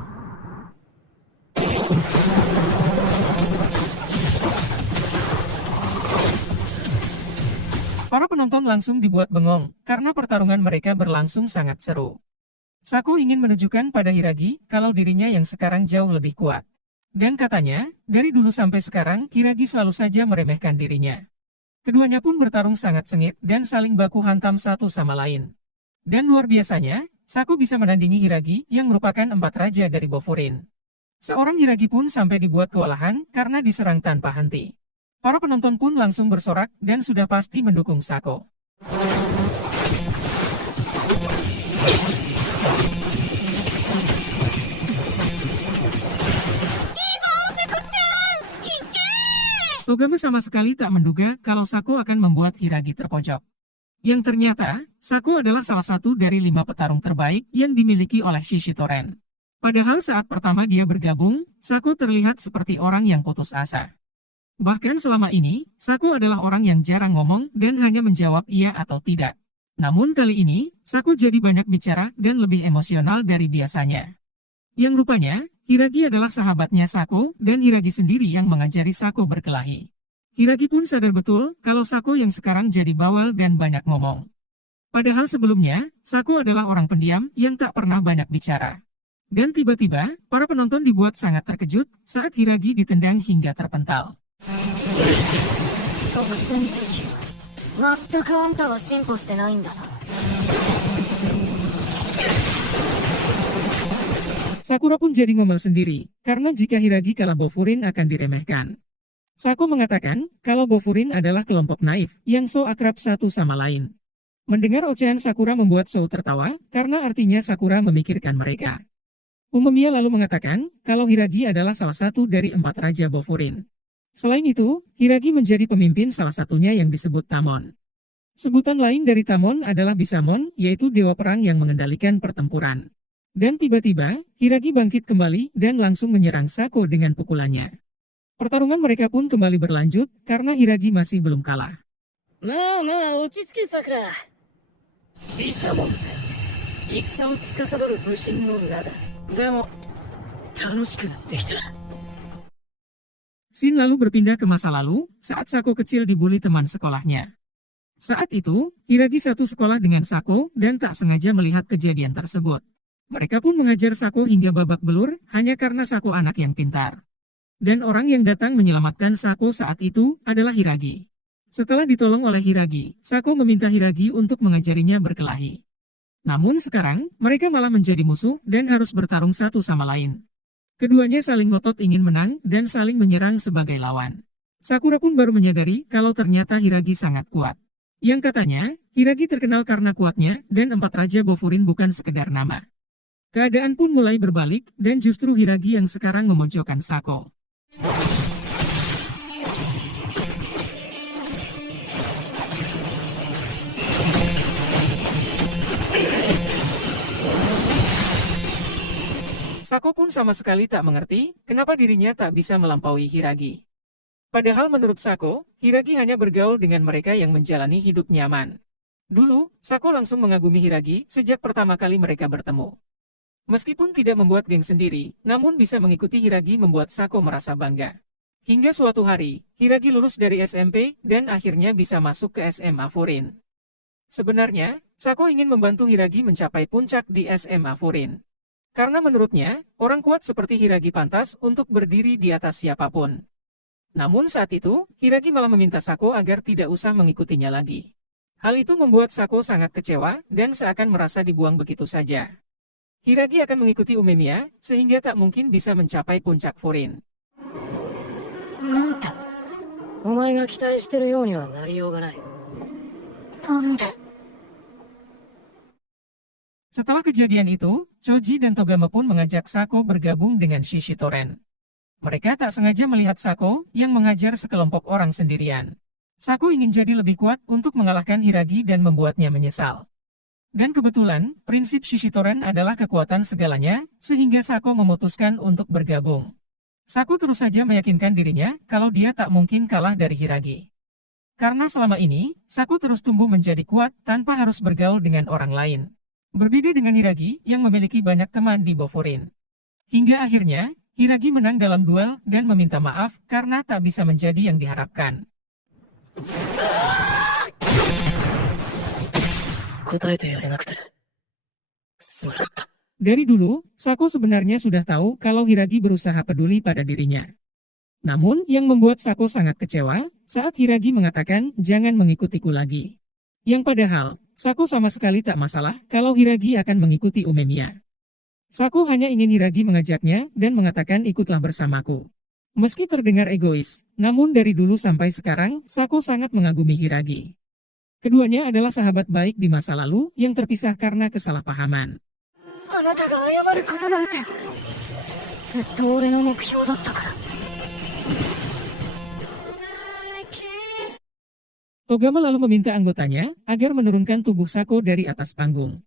Para penonton langsung dibuat bengong, karena pertarungan mereka berlangsung sangat seru. Sako ingin menunjukkan pada Hiragi kalau dirinya yang sekarang jauh lebih kuat. Dan katanya, dari dulu sampai sekarang Hiragi selalu saja meremehkan dirinya. Keduanya pun bertarung sangat sengit dan saling baku hantam satu sama lain. Dan luar biasanya, Sako bisa menandingi Hiragi yang merupakan 4 raja dari Bofurin. Seorang Hiragi pun sampai dibuat kewalahan karena diserang tanpa henti. Para penonton pun langsung bersorak dan sudah pasti mendukung Sako. Togama sama sekali tak menduga kalau Sako akan membuat Hiragi terpojok. Yang ternyata, Sako adalah salah satu dari 5 petarung terbaik yang dimiliki oleh Shishitoren. Padahal saat pertama dia bergabung, Sako terlihat seperti orang yang putus asa. Bahkan selama ini, Sako adalah orang yang jarang ngomong dan hanya menjawab iya atau tidak. Namun kali ini, Sako jadi banyak bicara dan lebih emosional dari biasanya. Yang rupanya, Hiragi adalah sahabatnya Sako dan Hiragi sendiri yang mengajari Sako berkelahi. Hiragi pun sadar betul kalau Sako yang sekarang jadi bawal dan banyak ngomong. Padahal sebelumnya, Sako adalah orang pendiam yang tak pernah banyak bicara. Dan tiba-tiba, para penonton dibuat sangat terkejut saat Hiragi ditendang hingga terpental. 挑戦的。まったくあんたは進歩してないんだな。 Sakura pun jadi ngomel sendiri, karena jika Hiragi kalah Bofurin akan diremehkan. Sako mengatakan kalau Bofurin adalah kelompok naif yang so akrab satu sama lain. Mendengar ocehan Sakura membuat Sou tertawa, karena artinya Sakura memikirkan mereka. Umemiya lalu mengatakan kalau Hiragi adalah salah satu dari 4 raja Bofurin. Selain itu, Hiragi menjadi pemimpin salah satunya yang disebut Tamon. Sebutan lain dari Tamon adalah Bisamon, yaitu dewa perang yang mengendalikan pertempuran. Dan tiba-tiba, Hiragi bangkit kembali dan langsung menyerang Sako dengan pukulannya. Pertarungan mereka pun kembali berlanjut karena Hiragi masih belum kalah. まあまあ落ち着けさくら。毘沙門天、戦を司る武神の名だ。でも楽しくなってきた。 Shin lalu berpindah ke masa lalu saat Sako kecil dibully teman sekolahnya. Saat itu, Hiragi satu sekolah dengan Sako dan tak sengaja melihat kejadian tersebut. Mereka pun mengajar Sako hingga babak belur hanya karena Sako anak yang pintar. Dan orang yang datang menyelamatkan Sako saat itu adalah Hiragi. Setelah ditolong oleh Hiragi, Sako meminta Hiragi untuk mengajarinya berkelahi. Namun sekarang, mereka malah menjadi musuh dan harus bertarung satu sama lain. Keduanya saling ngotot ingin menang dan saling menyerang sebagai lawan. Sakura pun baru menyadari kalau ternyata Hiragi sangat kuat. Yang katanya, Hiragi terkenal karena kuatnya dan 4 Raja Bofurin bukan sekedar nama. Keadaan pun mulai berbalik dan justru Hiragi yang sekarang memojokkan Sako. Sako pun sama sekali tak mengerti kenapa dirinya tak bisa melampaui Hiragi. Padahal menurut Sako, Hiragi hanya bergaul dengan mereka yang menjalani hidup nyaman. Dulu, Sako langsung mengagumi Hiragi sejak pertama kali mereka bertemu. Meskipun tidak membuat geng sendiri, namun bisa mengikuti Hiragi membuat Sako merasa bangga. Hingga suatu hari, Hiragi lulus dari SMP dan akhirnya bisa masuk ke SMA Furin. Sebenarnya, Sako ingin membantu Hiragi mencapai puncak di SMA Furin. Karena menurutnya, orang kuat seperti Hiragi pantas untuk berdiri di atas siapapun. Namun saat itu, Hiragi malah meminta Sako agar tidak usah mengikutinya lagi. Hal itu membuat Sako sangat kecewa dan seakan merasa dibuang begitu saja. Hiragi akan mengikuti Umemiya, sehingga tak mungkin bisa mencapai puncak Furin. なんてお前が期待してるようにはなりようがない。なんで Setelah kejadian itu, Choji dan Togama pun mengajak Sako bergabung dengan Shishitoren. Mereka tak sengaja melihat Sako yang mengajar sekelompok orang sendirian. Sako ingin jadi lebih kuat untuk mengalahkan Hiragi dan membuatnya menyesal. Dan kebetulan, prinsip Shishitoren adalah kekuatan segalanya, sehingga Sako memutuskan untuk bergabung. Sako terus saja meyakinkan dirinya kalau dia tak mungkin kalah dari Hiragi. Karena selama ini, Sako terus tumbuh menjadi kuat tanpa harus bergaul dengan orang lain. Berbeda dengan Hiragi yang memiliki banyak teman di Bofurin. Hingga akhirnya, Hiragi menang dalam duel dan meminta maaf karena tak bisa menjadi yang diharapkan. 答えてやれなくてすまなかった。 Dari dulu, Sako sebenarnya sudah tahu kalau Hiragi berusaha peduli pada dirinya. Namun, yang membuat Sako sangat kecewa saat Hiragi mengatakan jangan mengikutiku lagi. Yang padahal, Sako sama sekali tak masalah kalau Hiragi akan mengikuti Umemiya. Sako hanya ingin Hiragi mengajaknya dan mengatakan ikutlah bersamaku. Meski terdengar egois, namun dari dulu sampai sekarang, Sako sangat mengagumi Hiragi. Keduanya adalah sahabat baik di masa lalu yang terpisah karena kesalahpahaman. あなたが謝ることなんてずっと俺の目標だったから。 Togama lalu meminta anggotanya agar menurunkan tubuh Sako dari atas panggung.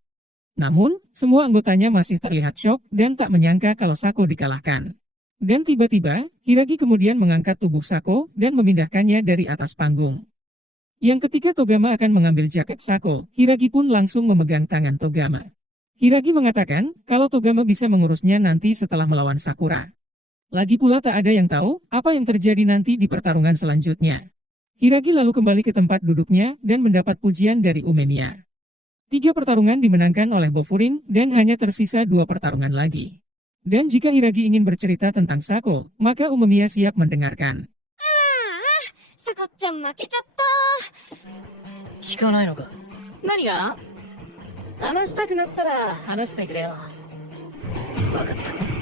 Namun, semua anggotanya masih terlihat syok dan tak menyangka kalau Sako dikalahkan. Dan tiba-tiba, Hiragi kemudian mengangkat tubuh Sako dan memindahkannya dari atas panggung. Yang ketika Togama akan mengambil jaket Sako, Hiragi pun langsung memegang tangan Togama. Hiragi mengatakan kalau Togama bisa mengurusnya nanti setelah melawan Sakura. Lagi pula tak ada yang tahu apa yang terjadi nanti di pertarungan selanjutnya. Hiragi lalu kembali ke tempat duduknya dan mendapat pujian dari Umemiya. 3 pertarungan dimenangkan oleh Bofurin dan hanya tersisa 2 pertarungan lagi. Dan jika Hiragi ingin bercerita tentang Sako, maka Umemiya siap mendengarkan. さこちゃん負けちゃった。聞かないのか。何が？話したくなったら話してくれよ。わかった。